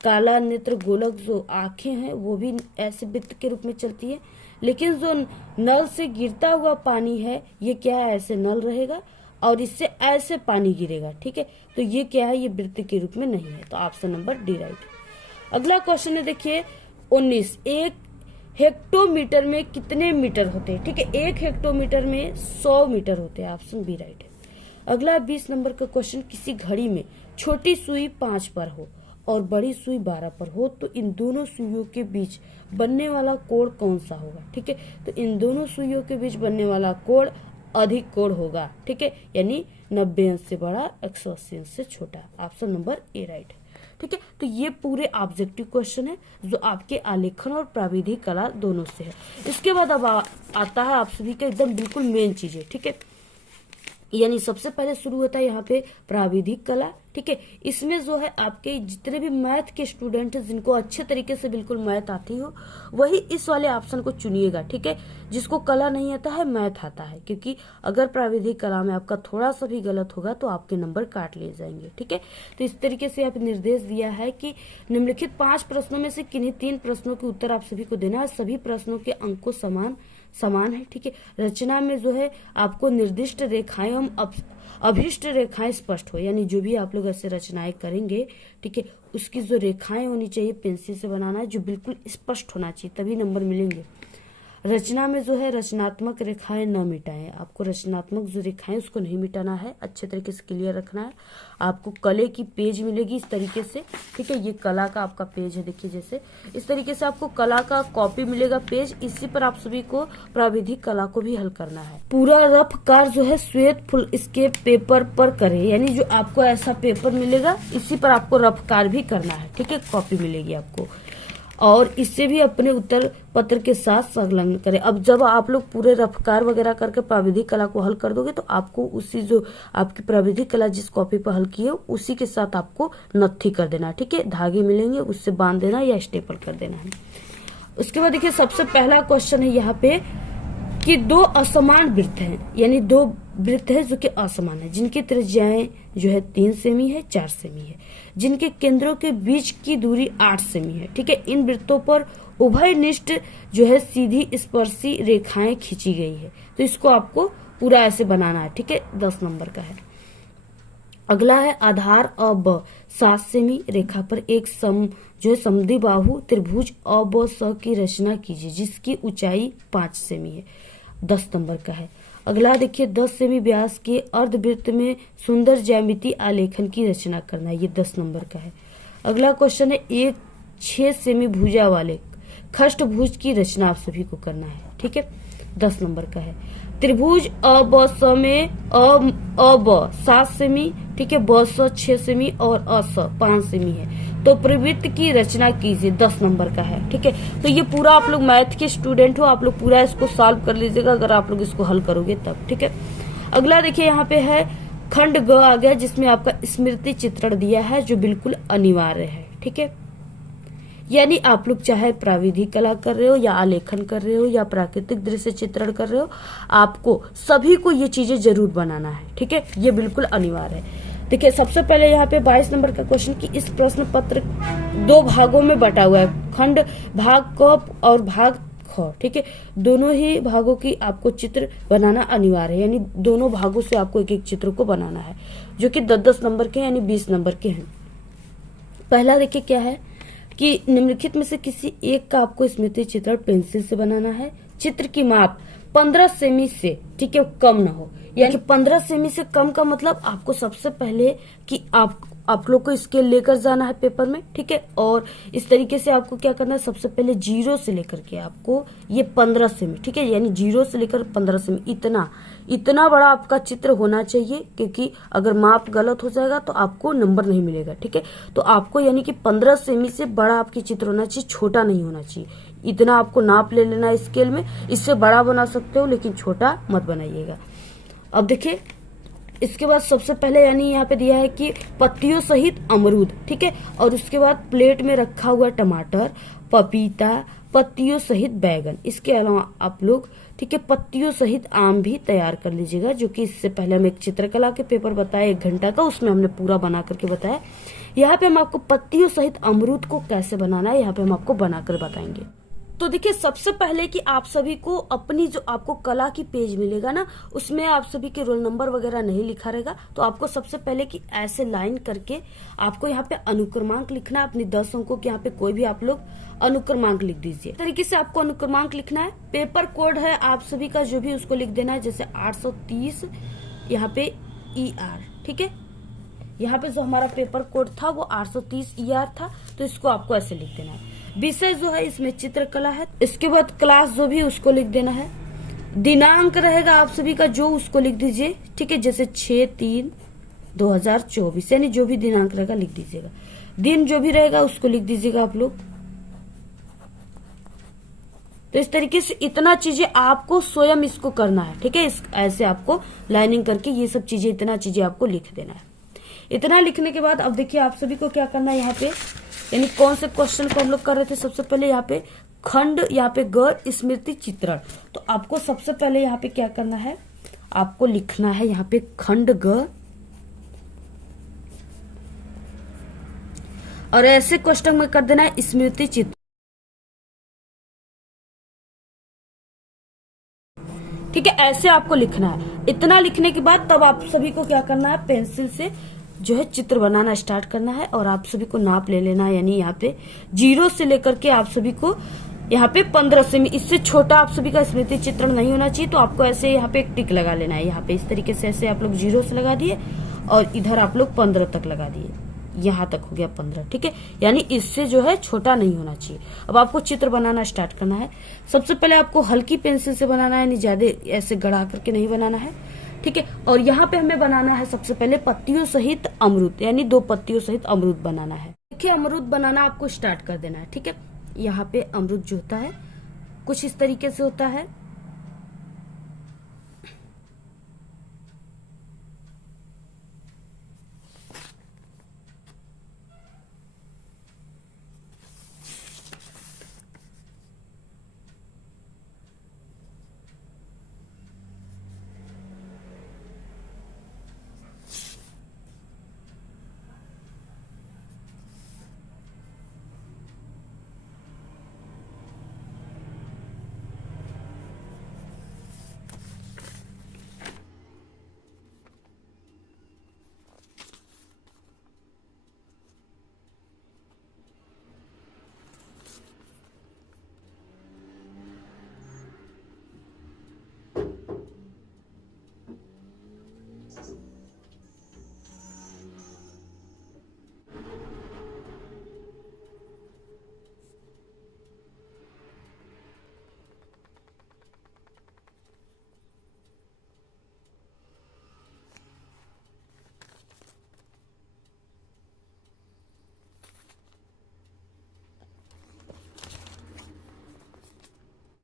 काला नेत्र गोलक जो आंखें हैं वो भी ऐसे वृत्त के रूप में चलती है। लेकिन जो नल से गिरता हुआ पानी है ये क्या है, ऐसे नल रहेगा और इससे ऐसे पानी गिरेगा। ठीक है, तो ये क्या है, ये वृत्त के रूप में नहीं है, तो ऑप्शन नंबर डी राइट है। अगला क्वेश्चन है देखिए 19, 1 हेक्टोमीटर में कितने मीटर होते हैं। ठीक है, 1 हेक्टोमीटर में 100 मीटर होते हैं, ऑप्शन बी राइट है। अगला 20 नंबर का क्वेश्चन, किसी घड़ी में छोटी सुई 5 पर हो और बड़ी सुई 12 पर हो तो इन दोनों सुइयों के बीच बनने वाला कोण कौन सा होगा। ठीक है, तो इन दोनों सुइयों के बीच बनने वाला कोण अधिक कोण होगा। ठीक है, यानी 90 अंश से बड़ा 180 अंश से छोटा, ऑप्शन नंबर ए राइट है। ठीक है, तो ये पूरे ऑब्जेक्टिव क्वेश्चन है जो आपके आलेखन और प्राविधिक कला दोनों से है। इसके बाद अब आता है आप सभी का एकदम बिल्कुल मेन चीजें। ठीक है, यानी सबसे पहले शुरू होता है यहाँ पे प्राविधिक कला। ठीक है, इसमें जो है आपके जितने भी मैथ के स्टूडेंट हैं जिनको अच्छे तरीके से बिल्कुल मैथ आती हो वही इस वाले ऑप्शन को चुनिएगा। ठीक है, जिसको कला नहीं आता है मैथ आता है, क्योंकि अगर प्राविधिक कला में आपका थोड़ा सा भी गलत होगा तो आपके नंबर काट लिए जाएंगे। ठीक है, तो इस तरीके से आप निर्देश दिया है कि निम्नलिखित 5 प्रश्नों में से किन्हीं 3 प्रश्नों के उत्तर आप सभी को देना है। सभी प्रश्नों के अंक को समान है। ठीक है, रचना में जो है आपको निर्दिष्ट रेखाएं एवं अभिष्ट रेखाएं स्पष्ट हो, यानी जो भी आप लोग ऐसे रचनाएं करेंगे, ठीक है, उसकी जो रेखाएं होनी चाहिए पेंसिल से बनाना है, जो बिल्कुल स्पष्ट होना चाहिए, तभी नंबर मिलेंगे। रचना में जो है रचनात्मक रेखाएं न मिटाएं। आपको रचनात्मक जो रेखाएं उसको नहीं मिटाना है, अच्छे तरीके से क्लियर रखना है। आपको कले की पेज मिलेगी इस तरीके से, ठीक है। ये कला का आपका पेज है, देखिए जैसे इस तरीके से आपको कला का कॉपी मिलेगा पेज। इसी पर आप सभी को प्राविधिक कला को भी हल करना है। पूरा रफ कार्य जो है श्वेत फुल स्केप पेपर पर करें, यानी जो आपको ऐसा पेपर मिलेगा इसी पर आपको रफ कार्य भी करना है, ठीक है। कॉपी मिलेगी आपको और इससे भी अपने उत्तर पत्र के साथ संलग्न करें। अब जब आप लोग पूरे रफ्कार वगैरह करके प्राविधिक कला को हल कर दोगे तो आपको उसी जो आपकी प्राविधिक कला जिस कॉपी पर हल की है उसी के साथ आपको नत्थी कर देना है, ठीक है। धागे मिलेंगे उससे बांध देना या स्टेपल कर देना है। उसके बाद देखिए सबसे पहला क्वेश्चन है यहाँ पे कि दो असमान वृत्त हैं, यानी दो वृत्त है जो कि असमान है, जिनकी त्रिज्याएं जो है 3 सेमी है, 4 सेमी है, जिनके केंद्रों के बीच की दूरी 8 सेमी है, ठीक है। इन वृत्तों पर उभयनिष्ठ जो है सीधी स्पर्शी रेखाएं खींची गई है। तो इसको आपको पूरा ऐसे बनाना है, ठीक है। 10 नंबर का है। अगला है आधार अ ब 7 सेमी रेखा पर एक जो है समद्विबाहु त्रिभुज अ ब स की रचना कीजिए जिसकी ऊंचाई 5 सेमी है। 10 नंबर का है। अगला देखिए 10 सेमी व्यास के अर्धवृत्त में सुंदर ज्यामिति आलेखन की रचना करना है, ये 10 नंबर का है। अगला क्वेश्चन है एक 6 सेमी भुजा वाले खष्टभुज की रचना आप सभी को करना है, ठीक है। 10 नंबर का है। त्रिभुज अ ब स में अ ब 7 सेमी, ठीक है, ब स 6 सेमी और अ स 5 सेमी है। तो प्रवृत्त की रचना कीजिए, 10 नंबर का है, ठीक है। तो ये पूरा आप लोग मैथ के स्टूडेंट हो, आप लोग पूरा इसको सॉल्व कर लीजिएगा अगर आप लोग इसको हल करोगे तब, ठीक है। अगला देखिए यहाँ पे है खंड ग आ गया जिसमें आपका स्मृति चित्रण दिया है जो बिल्कुल अनिवार्य है, ठीक है। यानी आप लोग चाहे प्राविधिक कला कर रहे हो या आलेखन कर रहे हो या प्राकृतिक दृश्य चित्रण कर रहे हो, आपको सभी को ये चीजें जरूर बनाना है, ठीक है। ये बिल्कुल अनिवार्य है। देखिए सबसे पहले यहाँ पे 22 नंबर का क्वेश्चन कि इस प्रश्न पत्र 2 भागों में बटा हुआ है, खंड भाग क और भाग ख, ठीक है। दोनों ही भागों की आपको चित्र बनाना अनिवार्य है, यानी दोनों भागों से आपको एक एक चित्र को बनाना है जो कि 10-10 नंबर के यानी 20 नंबर के हैं। पहला देखिए क्या है कि निम्नलिखित में से किसी एक का आपको स्मृति चित्रण पेंसिल से बनाना है। चित्र की माप 15 सेमी से, ठीक है, कम ना हो। यानी 15 सेमी से कम का मतलब आपको सबसे पहले कि आप लोग को स्केल लेकर जाना है पेपर में, ठीक है। और इस तरीके से आपको क्या करना है, सबसे पहले 0 से लेकर के आपको ये 15 सेमी, ठीक है, यानी 0 से लेकर 15 सेमी इतना बड़ा आपका चित्र होना चाहिए, क्योंकि अगर माप गलत हो जाएगा तो आपको नंबर नहीं मिलेगा, ठीक है। तो आपको यानी कि 15 सेमी से बड़ा आपकी चित्र होना चाहिए, छोटा नहीं होना चाहिए। इतना आपको नाप ले लेना है स्केल में, इससे बड़ा बना सकते हो लेकिन छोटा मत बनाइएगा। अब देखिए इसके बाद सबसे पहले यानी यहाँ पे दिया है कि पत्तियों सहित अमरूद, ठीक है, और उसके बाद प्लेट में रखा हुआ टमाटर, पपीता, पत्तियों सहित बैगन। इसके अलावा आप लोग, ठीक है, पत्तियों सहित आम भी तैयार कर लीजिएगा, जो कि इससे पहले हम एक चित्रकला के पेपर बताया 1 घंटा का, उसमें हमने पूरा बना करके बताया। यहाँ पे हम आपको पत्तियों सहित अमरूद को कैसे बनाना है यहाँ पे हम आपको बनाकर बताएंगे। तो देखिए सबसे पहले कि आप सभी को अपनी जो आपको कला की पेज मिलेगा ना, उसमें आप सभी के रोल नंबर वगैरह नहीं लिखा रहेगा। तो आपको सबसे पहले कि ऐसे लाइन करके आपको यहाँ पे अनुक्रमांक लिखना है। अपनी 10 अंकों के यहाँ पे कोई भी आप लोग अनुक्रमांक लिख दीजिए। इस तरीके से आपको अनुक्रमांक लिखना है। पेपर कोड है आप सभी का जो भी उसको लिख देना है, जैसे 830 यहाँ पे ER, ठीक है। यहाँ पे जो हमारा पेपर कोड था वो 830 ER था, तो इसको आपको ऐसे लिख देना है। विषय जो है इसमें चित्रकला है। इसके बाद क्लास जो भी उसको लिख देना है। दिनांक रहेगा आप सभी का जो उसको लिख दीजिए, ठीक है, जैसे 6/3/2024, यानी जो भी दिनांक रहेगा लिख दीजिएगा। दिन जो भी रहेगा उसको लिख दीजिएगा आप लोग। तो इस तरीके से इतना चीजें आपको स्वयं इसको करना है, ठीक है। ऐसे आपको लाइनिंग करके ये सब चीजें, इतना चीजें आपको लिख देना है। इतना लिखने के बाद अब देखिए आप सभी को क्या करना है यहाँ पे, यानी कौन से क्वेश्चन को हम लोग कर रहे थे। सबसे पहले यहाँ पे खंड, यहाँ पे ग स्मृति चित्रण। तो आपको सबसे पहले यहाँ पे क्या करना है, आपको लिखना है यहाँ पे खंड ग, और ऐसे क्वेश्चन में कर देना है स्मृति चित्र, ठीक है। ऐसे आपको लिखना है। इतना लिखने के बाद तब आप सभी को क्या करना है, पेंसिल से जो है चित्र बनाना स्टार्ट करना है। और आप सभी को नाप ले लेना है, यानी यहाँ पे 0 से लेकर के आप सभी को यहाँ पे 15 सेमी, इससे छोटा आप सभी का स्मृति चित्र नहीं होना चाहिए। तो आपको ऐसे यहाँ पे एक टिक लगा लेना है। यहाँ पे इस तरीके से ऐसे आप लोग 0 से लगा दिए और इधर आप लोग 15 तक लगा दिए। यहाँ तक हो गया 15, ठीक है। यानी इससे जो है छोटा नहीं होना चाहिए। अब आपको चित्र बनाना स्टार्ट करना है। सबसे पहले आपको हल्की पेंसिल से बनाना है, यानी ज्यादा ऐसे गड़ा करके नहीं बनाना है, ठीक है। और यहाँ पे हमें बनाना है सबसे पहले पत्तियों सहित अमरूद, यानी 2 पत्तियों सहित अमरूद बनाना है। देखिए अमरूद बनाना आपको स्टार्ट कर देना है, ठीक है। यहाँ पे अमरूद जो होता है कुछ इस तरीके से होता है।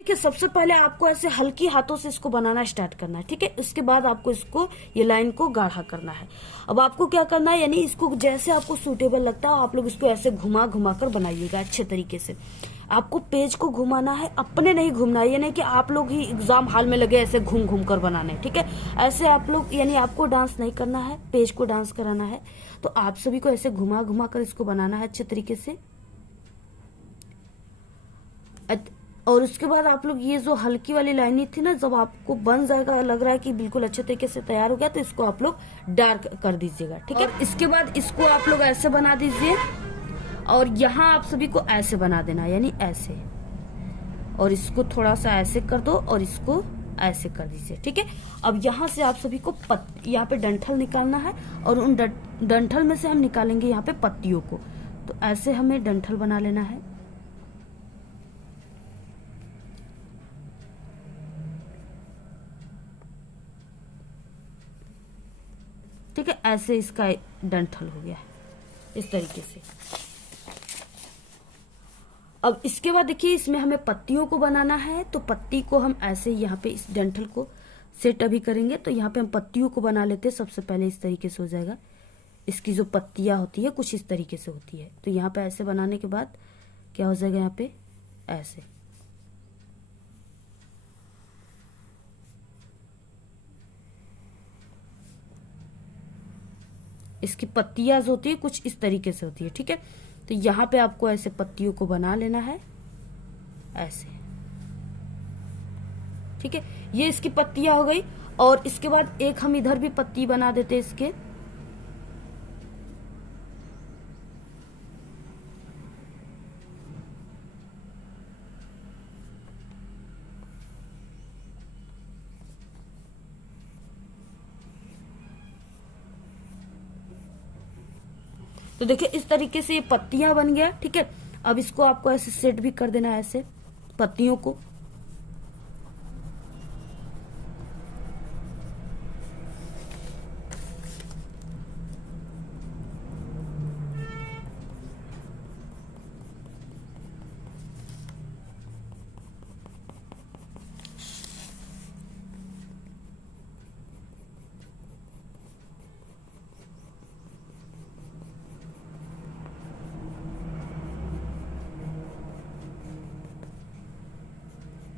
ठीक है, सबसे पहले आपको ऐसे हल्की हाथों से इसको बनाना स्टार्ट करना है, ठीक है। उसके बाद आपको इसको ये लाइन को गाढ़ा करना है। अब आपको क्या करना है, यानी इसको जैसे आपको सूटेबल लगता है आप लोग इसको ऐसे घुमा घुमा कर बनाइएगा अच्छे तरीके से। आपको पेज को घुमाना है, अपने नहीं घूमना है, यानी कि आप लोग ही एग्जाम हॉल में लगे ऐसे घूम घूम कर बनाने, ठीक है। ऐसे आप लोग, यानी आपको डांस नहीं करना है, पेज को डांस कराना है। तो आप सभी को ऐसे घुमा घुमा कर इसको बनाना है अच्छे तरीके से। और उसके बाद आप लोग ये जो हल्की वाली लाइनिंग थी ना, जब आपको बन जाएगा, लग रहा है कि बिल्कुल अच्छे तरीके से तैयार हो गया, तो इसको आप लोग डार्क कर दीजिएगा, ठीक है। इसके बाद इसको आप लोग ऐसे बना दीजिए और यहाँ आप सभी को ऐसे बना देना, यानी ऐसे। और इसको थोड़ा सा ऐसे कर दो और इसको ऐसे कर दीजिए, ठीक है। अब यहाँ से आप सभी को यहाँ पे डंठल निकालना है और उन डंठल में से हम निकालेंगे यहाँ पे पत्तियों को। तो ऐसे हमें डंठल बना लेना है। ठीक है, ऐसे इसका डंठल हो गया इस तरीके से। अब इसके बाद देखिए इसमें हमें पत्तियों को बनाना है। तो पत्ती को हम ऐसे यहाँ पे इस डंठल को सेट अभी करेंगे। तो यहाँ पे हम पत्तियों को बना लेते हैं। सबसे पहले इस तरीके से हो जाएगा। इसकी जो पत्तियां होती है कुछ इस तरीके से होती है। तो यहाँ पे ऐसे बनाने के बाद क्या हो जाएगा, यहाँ पे ऐसे। इसकी पत्तियां जो होती है कुछ इस तरीके से होती है, ठीक है। तो यहाँ पे आपको ऐसे पत्तियों को बना लेना है ऐसे, ठीक है। ये इसकी पत्तियां हो गई। और इसके बाद एक हम इधर भी पत्ती बना देते हैं इसके। तो देखिए इस तरीके से ये पत्तियां बन गया, ठीक है। अब इसको आपको ऐसे सेट भी कर देना है, ऐसे पत्तियों को।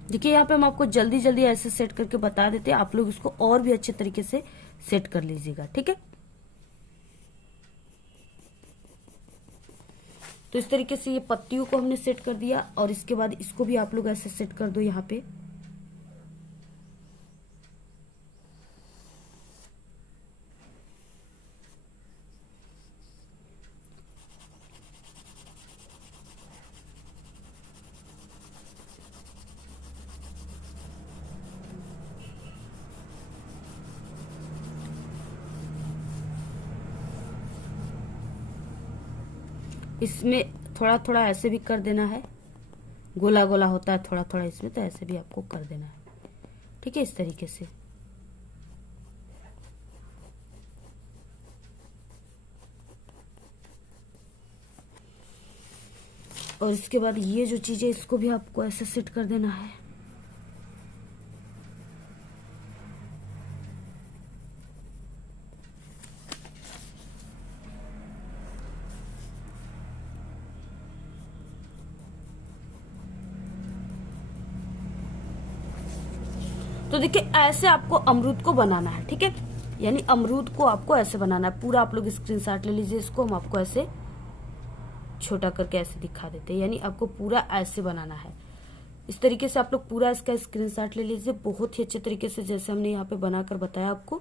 देखिए यहाँ पे हम आपको जल्दी जल्दी ऐसे सेट करके बता देते हैं। आप लोग इसको और भी अच्छे तरीके से सेट कर लीजिएगा, ठीक है। तो इस तरीके से ये पत्तियों को हमने सेट कर दिया। और इसके बाद इसको भी आप लोग ऐसे सेट कर दो यहाँ पे। इसमें थोड़ा थोड़ा ऐसे भी कर देना है, गोला गोला होता है थोड़ा थोड़ा इसमें, तो ऐसे भी आपको कर देना है। ठीक है, इस तरीके से। और इसके बाद ये जो चीज है इसको भी आपको ऐसे सेट कर देना है। तो देखिए ऐसे आपको अमरूद को बनाना है। ठीक है, यानी अमरूद को आपको ऐसे बनाना है पूरा। आप लोग स्क्रीनशॉट ले लीजिए, इसको हम आपको ऐसे छोटा करके ऐसे दिखा देते हैं, यानी आपको पूरा ऐसे बनाना है। इस तरीके से आप लोग पूरा इसका स्क्रीनशॉट ले लीजिए, बहुत ही अच्छे तरीके से जैसे हमने यहाँ पे बनाकर बताया आपको,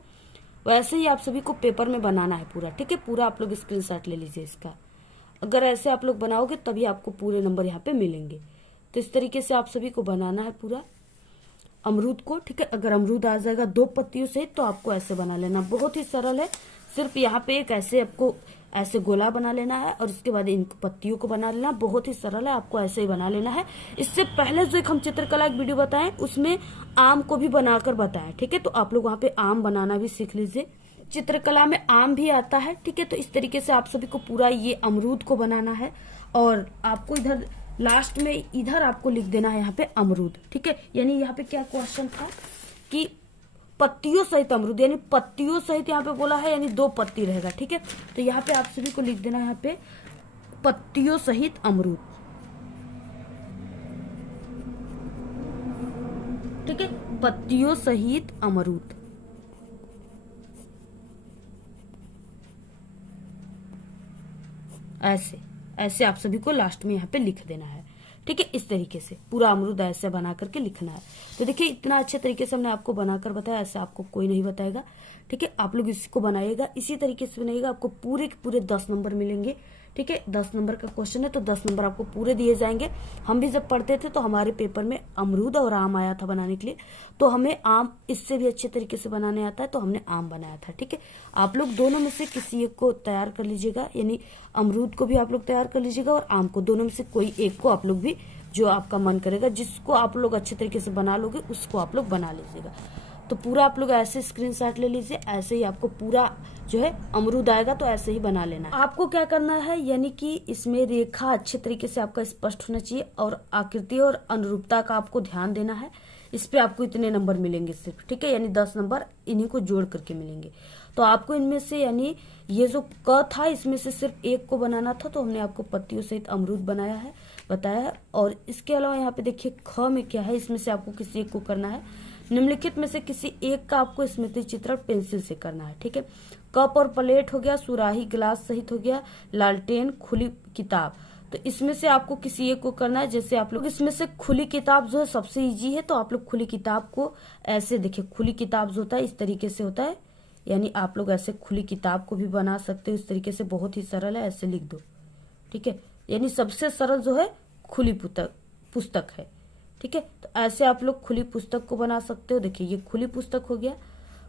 वैसे ही आप सभी को पेपर में बनाना है पूरा। ठीक है, पूरा आप लोग स्क्रीनशॉट ले लीजिए इसका। अगर ऐसे आप लोग बनाओगे तभी आपको पूरे नंबर यहाँ पे मिलेंगे। तो इस तरीके से आप सभी को बनाना है पूरा अमरूद को। ठीक है, अगर अमरूद आ जाएगा 2 पत्तियों से तो आपको ऐसे बना लेना, बहुत ही सरल है। सिर्फ यहाँ पे एक ऐसे आपको ऐसे गोला बना लेना है और इसके बाद इन पत्तियों को बना लेना, बहुत ही सरल है, आपको ऐसे ही बना लेना है। इससे पहले जो एक हम चित्रकला एक वीडियो बताएं उसमें आम को भी बनाकर बताएं। ठीक है, तो आप लोग वहाँ पे आम बनाना भी सीख लीजिए, चित्रकला में आम भी आता है। ठीक है, तो इस तरीके से आप सभी को पूरा ये अमरूद को बनाना है और आपको इधर लास्ट में इधर आपको लिख देना है यहाँ पे अमरूद। ठीक है, यानी यहाँ पे क्या क्वेश्चन था कि पत्तियों सहित अमरूद, यानी पत्तियों सहित यहाँ पे बोला है, यानी 2 पत्ती रहेगा। ठीक है, तो यहाँ पे आप सभी को लिख देना है यहाँ पे पत्तियों सहित अमरूद। ठीक है, पत्तियों सहित अमरूद। ऐसे ऐसे आप सभी को लास्ट में यहाँ पे लिख देना है। ठीक है, इस तरीके से पूरा अमरूद ऐसे बना करके लिखना है। तो देखिए इतना अच्छे तरीके से हमने आपको बनाकर बताया, ऐसे आपको कोई नहीं बताएगा। ठीक है, आप लोग इसको बनाइएगा, इसी तरीके से बनाइएगा, आपको पूरे के पूरे 10 नंबर मिलेंगे। ठीक है, 10 नंबर का क्वेश्चन है तो 10 नंबर आपको पूरे दिए जाएंगे। हम भी जब पढ़ते थे तो हमारे पेपर में अमरूद और आम आया था बनाने के लिए, तो हमें आम इससे भी अच्छे तरीके से बनाने आता है, तो हमने आम बनाया था। ठीक है, आप लोग दोनों में से किसी एक को तैयार कर लीजिएगा, यानी अमरूद को भी आप लोग तैयार कर लीजिएगा और आम को, दोनों में से कोई एक को आप लोग भी, जो आपका मन करेगा, जिसको आप लोग अच्छे तरीके से बना लोगे उसको आप लोग बना लीजिएगा। तो पूरा आप लोग ऐसे स्क्रीनशॉट ले लीजिए, ऐसे ही आपको पूरा जो है अमरूद आएगा तो ऐसे ही बना लेना है। आपको क्या करना है, यानी कि इसमें रेखा अच्छे तरीके से आपका स्पष्ट होना चाहिए और आकृति और अनुरूपता का आपको ध्यान देना है। इस पे आपको इतने नंबर मिलेंगे सिर्फ। ठीक है, यानी 10 नंबर इन्हीं को जोड़ करके मिलेंगे। तो आपको इनमें से, यानी ये जो क था इसमें से सिर्फ एक को बनाना था, तो हमने आपको पत्तियों सहित अमरूद बनाया है, बताया है। और इसके अलावा यहाँ पे देखिए ख में क्या है, इसमें से आपको किसी एक को करना है। निम्नलिखित में से किसी एक का आपको स्मृति चित्रण पेंसिल से करना है। ठीक है, कप और प्लेट हो गया, सुराही गिलास सहित हो गया, लालटेन, खुली किताब। तो इसमें से आपको किसी एक को करना है। जैसे आप लोग इसमें से खुली किताब जो है सबसे इजी है, तो आप लोग खुली किताब को ऐसे देखिए, खुली किताब जो होता है इस तरीके से होता है, यानी आप लोग ऐसे खुली किताब को भी बना सकते हो इस तरीके से, बहुत ही सरल है, ऐसे लिख दो। ठीक है, यानी सबसे सरल जो है खुली पुस्तक है। ठीक है, तो ऐसे आप लोग खुली पुस्तक को बना सकते हो। देखिए ये खुली पुस्तक हो गया,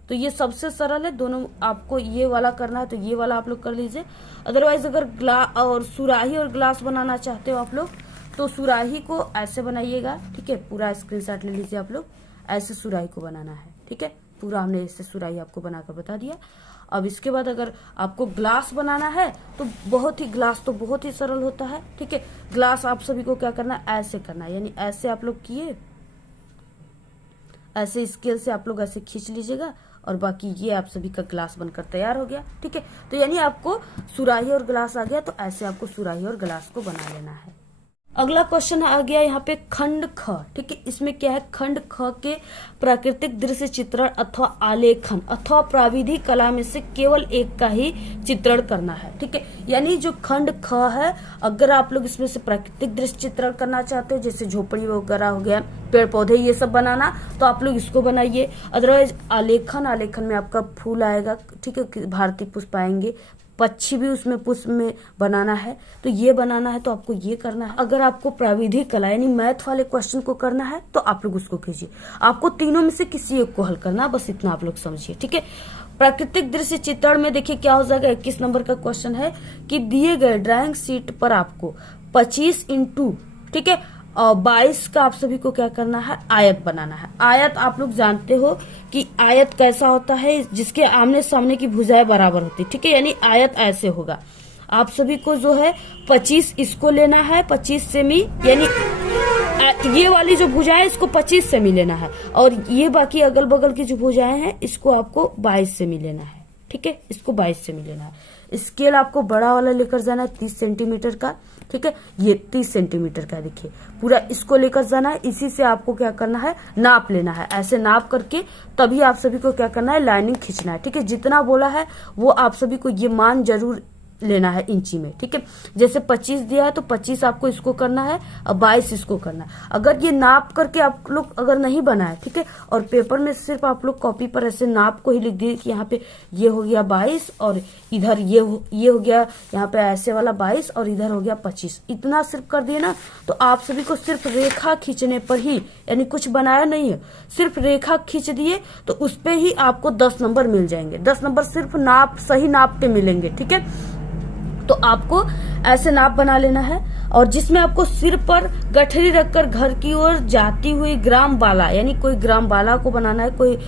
तो ये सबसे सरल है। दोनों आपको ये वाला करना है तो ये वाला आप लोग कर लीजिए। अदरवाइज अगर और सुराही और ग्लास बनाना चाहते हो आप लोग, तो सुराही को ऐसे बनाइएगा। ठीक है, पूरा स्क्रीनशॉट ले लीजिए आप लोग, ऐसे सुराही को बनाना है। ठीक है, पूरा हमने इससे सुराही आपको बनाकर बता दिया। अब इसके बाद अगर आपको ग्लास बनाना है तो ग्लास तो बहुत ही सरल होता है। ठीक है, ग्लास आप सभी को क्या करना है, ऐसे करना है, यानी ऐसे आप लोग किए, ऐसे स्केल से आप लोग ऐसे खींच लीजिएगा और बाकी ये आप सभी का ग्लास बनकर तैयार हो गया। ठीक है, तो यानी आपको सुराही और ग्लास आ गया, तो ऐसे आपको सुराही और ग्लास को बना लेना है। अगला क्वेश्चन आ गया यहाँ पे खंड ख। ठीक है, इसमें क्या है, खंड ख के प्राकृतिक दृश्य चित्रण अथवा आलेखन अथवा प्राविधिक कला में से केवल एक का ही चित्रण करना है। ठीक है, यानी जो खंड ख है, अगर आप लोग इसमें से प्राकृतिक दृश्य चित्रण करना चाहते हो, जैसे झोपड़ी वगैरह हो गया, पेड़ पौधे, ये सब बनाना, तो आप लोग इसको बनाइए। अदरवाइज आलेखन में आपका फूल आएगा। ठीक है, भारतीय पुष्प आएंगे, पक्षी भी उसमें पुष्प में बनाना है, तो ये बनाना है, तो आपको ये करना है। अगर आपको प्राविधिक कला यानी मैथ वाले क्वेश्चन को करना है तो आप लोग उसको कीजिए। आपको तीनों में से किसी एक को हल करना, बस इतना आप लोग समझिए। ठीक है, प्राकृतिक दृश्य चित्रण में देखिए क्या हो जाएगा, 21 नंबर का क्वेश्चन है कि दिए गए ड्राइंग शीट पर आपको 25 इंटू, ठीक है, और 22 का आप सभी को क्या करना है, आयत बनाना है। आयत आप लोग जानते हो कि आयत कैसा होता है, जिसके आमने सामने की भुजाएं बराबर होती, ठीक है, यानी आयत ऐसे होगा। आप सभी को जो है 25 इसको लेना है, 25 सेमी, यानी ये वाली जो भुजा है इसको 25 सेमी लेना है, और ये बाकी अगल बगल की जो भुजाएं हैं इसको आपको 22 सेमी लेना है, ठीक है, इसको 22 सेमी लेना है। स्केल आपको बड़ा वाला लेकर जाना है 30 सेंटीमीटर का, ठीक है, ये 30 सेंटीमीटर का देखिए पूरा इसको लेकर जाना है। इसी से आपको क्या करना है, नाप लेना है, ऐसे नाप करके तभी आप सभी को क्या करना है, लाइनिंग खींचना है, ठीक है। जितना बोला है वो आप सभी को ये मान जरूर लेना है इंची में, ठीक है। जैसे 25 दिया है तो 25 आपको इसको करना है और 22 इसको करना है। अगर ये नाप करके आप लोग अगर नहीं बनाए, ठीक है, और पेपर में सिर्फ आप लोग कॉपी पर ऐसे नाप को ही लिख दिए कि यहाँ पे ये हो गया 22 और इधर ये हो गया यहाँ पे ऐसे वाला 22 और इधर हो गया 25, इतना सिर्फ कर दिए ना, तो आप सभी को सिर्फ रेखा खींचने पर ही, यानी कुछ बनाया नहीं है, सिर्फ रेखा खींच दिए तो उस पे ही आपको 10 नंबर मिल जाएंगे। 10 नंबर सिर्फ नाप, सही नाप पे मिलेंगे, ठीक है। तो आपको ऐसे नाप बना लेना है, और जिसमें आपको सिर पर गठरी रखकर घर की ओर जाती हुई ग्राम बाला, यानी कोई ग्राम बाला को बनाना है, कोई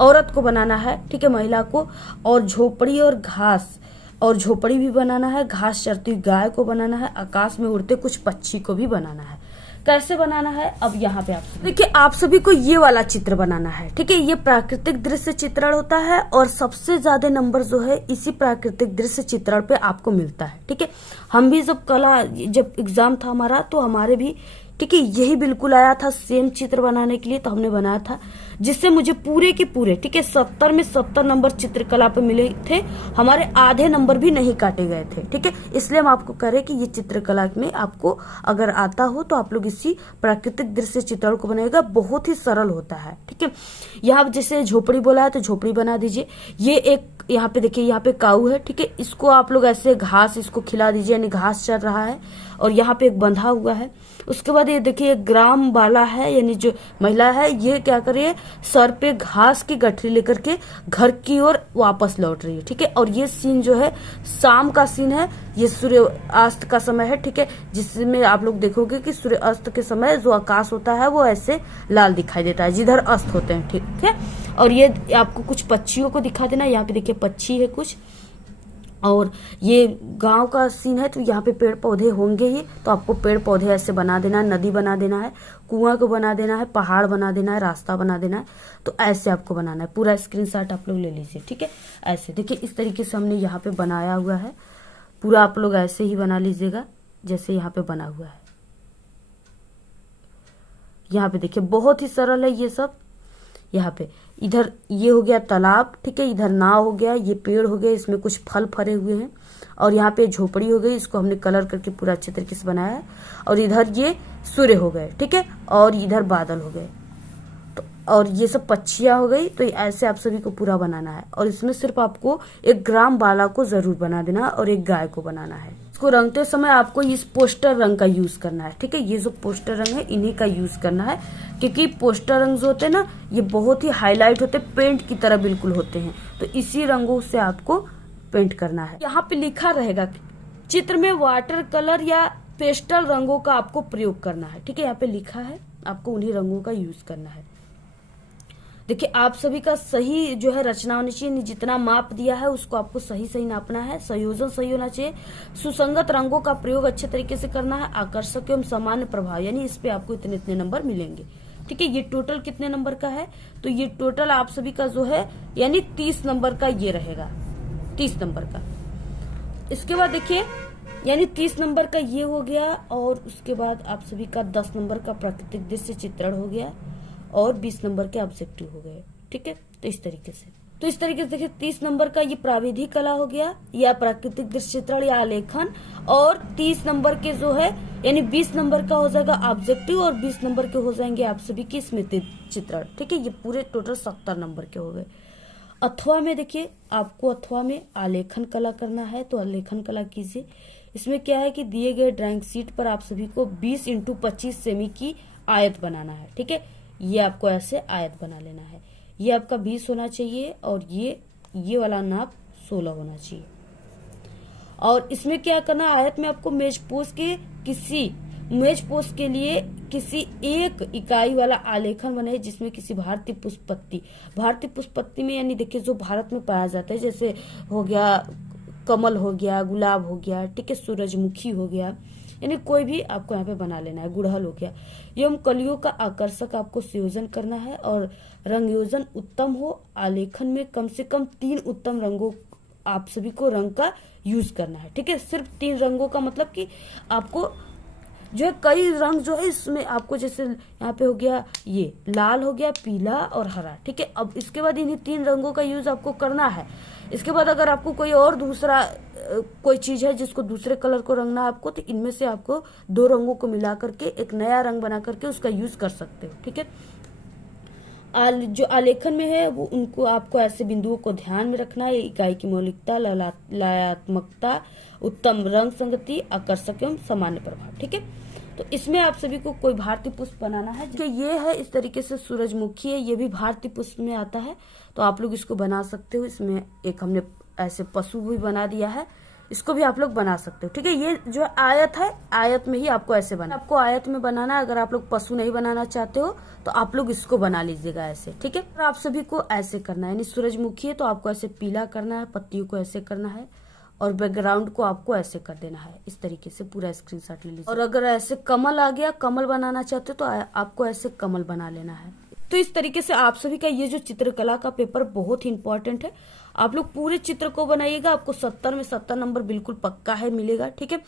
औरत को बनाना है, ठीक है, महिला को, और झोपड़ी और घास, और झोपड़ी भी बनाना है, घास चरती हुई गाय को बनाना है, आकाश में उड़ते कुछ पक्षी को भी बनाना है। कैसे बनाना है, अब यहाँ पे आप देखिए, आप सभी को ये वाला चित्र बनाना है, ठीक है। ये प्राकृतिक दृश्य चित्रण होता है और सबसे ज्यादा नंबर जो है इसी प्राकृतिक दृश्य चित्रण पे आपको मिलता है, ठीक है। हम भी जब एग्जाम था हमारा तो हमारे भी, ठीक है, यही बिल्कुल आया था सेम चित्र बनाने के लिए, तो हमने बनाया था, जिससे मुझे पूरे के पूरे, ठीक है, 70 में 70 नंबर चित्रकला पे मिले थे। हमारे आधे नंबर भी नहीं काटे गए थे, ठीक है। इसलिए हम आपको कह रहे हैं कि ये चित्रकला में आपको अगर आता हो तो आप लोग इसी प्राकृतिक दृश्य चित्रण को बनाएगा, बहुत ही सरल होता है, ठीक है। यहाँ जैसे झोपड़ी बोला है तो झोपड़ी बना दीजिए। ये एक यहाँ पे देखिए, यहाँ पे काऊ है, ठीक है, इसको आप लोग ऐसे घास इसको खिला दीजिए, यानी घास चल रहा है, और यहाँ पे एक बंधा हुआ है। उसके बाद ये देखिए ग्राम बाला है, यानी जो महिला है ये क्या कर रही है, सर पे घास की गठरी लेकर के घर की ओर वापस लौट रही है, ठीक है। और ये सीन जो है शाम का सीन है, ये सूर्य अस्त का समय है, ठीक है, जिसमें आप लोग देखोगे कि सूर्य अस्त के समय जो आकाश होता है वो ऐसे लाल दिखाई देता है जिधर अस्त होते हैं, ठीक है। और ये आपको कुछ पक्षियों को दिखा देना, यहाँ पे देखिए पक्षी है कुछ, और ये गांव का सीन है तो यहाँ पे पेड़ पौधे होंगे ही, तो आपको पेड़ पौधे ऐसे बना देना है, नदी बना देना है, कुआं को बना देना है, पहाड़ बना देना है, रास्ता बना देना है, तो ऐसे आपको बनाना है। पूरा स्क्रीनशॉट आप लोग ले लीजिए, ठीक है। ऐसे देखिए इस तरीके से हमने यहाँ पे बनाया हुआ है, पूरा आप लोग ऐसे ही बना लीजिएगा जैसे यहाँ पे बना हुआ है। यहाँ पे देखिए बहुत ही सरल है ये सब। यहाँ पे इधर ये हो गया तालाब, ठीक है, इधर नाव हो गया, ये पेड़ हो गया, इसमें कुछ फल फरे हुए हैं, और यहाँ पे झोपड़ी हो गई, इसको हमने कलर करके पूरा अच्छे तरीके से बनाया है, और इधर ये सूर्य हो गए, ठीक है, और इधर बादल हो गए, तो और ये सब पक्षियां हो गई। तो ऐसे आप सभी को पूरा बनाना है, और इसमें सिर्फ आपको एक ग्राम बाला को जरूर बना देना और एक गाय को बनाना है। इसको रंगते समय आपको इस पोस्टर रंग का यूज करना है, ठीक है, ये जो पोस्टर रंग है इन्हीं का यूज करना है, क्योंकि पोस्टर रंग जो होते हैं ना ये बहुत ही हाईलाइट होते हैं, पेंट की तरह बिल्कुल होते हैं, तो इसी रंगों से आपको पेंट करना है। यहाँ पे लिखा रहेगा चित्र में वाटर कलर या पेस्टल रंगों का आपको प्रयोग करना है, ठीक है, यहाँ पे लिखा है आपको उन्हीं रंगों का यूज करना है। देखिए आप सभी का सही जो है रचना होनी चाहिए, जितना माप दिया है उसको आपको सही सही नापना है, संयोजन सही होना चाहिए, सुसंगत रंगों का प्रयोग अच्छे तरीके से करना है, आकर्षक एवं सामान्य प्रभाव, यानी इस पे आपको इतने इतने नंबर मिलेंगे, ठीक है। ये टोटल कितने नंबर का है, तो ये टोटल आप सभी का जो है यानी 30 नंबर का ये रहेगा, 30 नंबर का। इसके बाद देखिए यानी 30 नंबर का ये हो गया, और उसके बाद आप सभी का 10 नंबर का प्राकृतिक दृश्य चित्रण हो गया, और 20 नंबर के ऑब्जेक्टिव हो गए, ठीक है। तो इस तरीके से देखिए 30 नंबर का ये प्राविधिक कला हो गया या प्राकृतिक दृश्य चित्रण या आलेखन, और 30 नंबर के जो है यानी 20 नंबर का हो जाएगा ऑब्जेक्टिव, और 20 नंबर के हो जाएंगे आप सभी की स्मृति चित्रण, ठीक है। ये पूरे टोटल 70 नंबर के हो गए। अथवा में देखिए आपको अथवा में आलेखन कला करना है, तो आलेखन कला कीजिए। इसमें क्या है कि दिए गए ड्राइंग शीट पर आप सभी को 20 × 25 सेमी की आयत बनाना है, ठीक है। ये आपको ऐसे आयत बना लेना है, ये आपका 20 होना चाहिए और ये ये वाला नाप 16 होना चाहिए। और इसमें क्या करना, आयत में आपको मेज पोस्ट के लिए किसी एक इकाई वाला आलेखन बने जिसमें किसी भारतीय पुष्पपत्ति में, यानी देखिए जो भारत में पाया जाता है, जैसे हो गया कमल, हो गया गुलाब, हो गया ठीक है, सूरजमुखी हो गया, यानी कोई भी आपको यहाँ पे बना लेना है, गुड़हल हो गया। एवं कलियों का आकर्षक आपको संयोजन करना है और रंग योजन उत्तम हो। आलेखन में कम से कम 3 उत्तम रंगों आप सभी को रंग का यूज करना है, ठीक है। सिर्फ 3 रंगों का मतलब कि आपको जो है कई रंग जो है इसमें आपको, जैसे यहाँ पे हो गया ये लाल, हो गया पीला और हरा, ठीक है। अब इसके बाद इन्हीं 3 रंगों का यूज आपको करना है। इसके बाद अगर आपको कोई और दूसरा कोई चीज है जिसको दूसरे कलर को रंगना है आपको, तो इनमें से आपको 2 रंगों को मिला करके एक नया रंग बना करके उसका यूज कर सकते हो, ठीक है। जो आलेखन में है वो उनको आपको ऐसे बिंदुओं को ध्यान में रखना है, इकाई की मौलिकता, लयात्मकता, उत्तम रंग संगति, आकर्षक एवं सामान्य प्रभाव, ठीक है। तो इसमें आप सभी को कोई भारतीय पुष्प बनाना है। ये है इस तरीके से सूरजमुखी है, ये भी भारतीय पुष्प में आता है, तो आप लोग इसको बना सकते हो। इसमें एक हमने ऐसे पशु भी बना दिया है, इसको भी आप लोग बना सकते हो, ठीक है। ये जो आयत है, आयत में ही आपको ऐसे बना, आपको आयत में बनाना है। अगर आप लोग पशु नहीं बनाना चाहते हो तो आप लोग इसको बना लीजिएगा ऐसे, ठीक है। और आप सभी को ऐसे करना है, यानी सूरजमुखी है तो आपको ऐसे पीला करना है, पत्तियों को ऐसे करना है और बैकग्राउंड को आपको ऐसे कर देना है। इस तरीके से पूरा स्क्रीनशॉट ले लीजिए। और अगर ऐसे कमल आ गया, कमल बनाना चाहते हो तो आपको ऐसे कमल बना लेना है। तो इस तरीके से आप सभी का ये जो चित्रकला का पेपर बहुत ही इंपॉर्टेंट है। आप लोग पूरे चित्र को बनाइएगा, आपको 70 में 70 नंबर बिल्कुल पक्का है मिलेगा, ठीक है।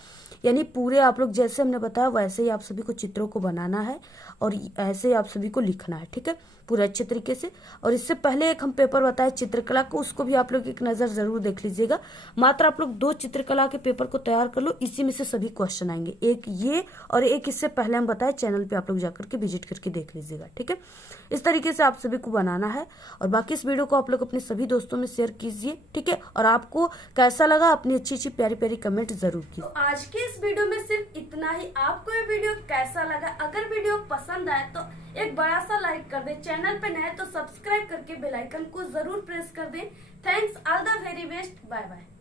यानी पूरे आप लोग जैसे हमने बताया वैसे ही आप सभी को चित्रों को बनाना है और ऐसे ही आप सभी को लिखना है, ठीक है, पूरे अच्छे तरीके से। और इससे पहले एक हम पेपर बताए चित्रकला को, उसको भी आप लोग एक नजर जरूर देख लीजिएगा। मात्र आप लोग 2 चित्रकला के पेपर को तैयार कर लो, इसी में से सभी क्वेश्चन आएंगे, एक ये और एक इससे पहले हम बताए, चैनल पे आप लोग जाकर के विजिट करके देख लीजिएगा, ठीक है। इस तरीके से आप सभी को बनाना है और बाकी इस वीडियो को आप लोग अपने सभी दोस्तों में शेयर कीजिए, ठीक है। और आपको कैसा लगा अपनी अच्छी प्यारी प्यारी कमेंट जरूर कीजिए। तो आज के इस वीडियो में सिर्फ इतना ही। आपको ये वीडियो कैसा लगा? अगर वीडियो पसंद आए तो एक बड़ा सा लाइक कर दें, चैनल पे नए तो सब्सक्राइब करके बेल आइकन को जरूर प्रेस कर दें। Thanks, all the very best, bye bye.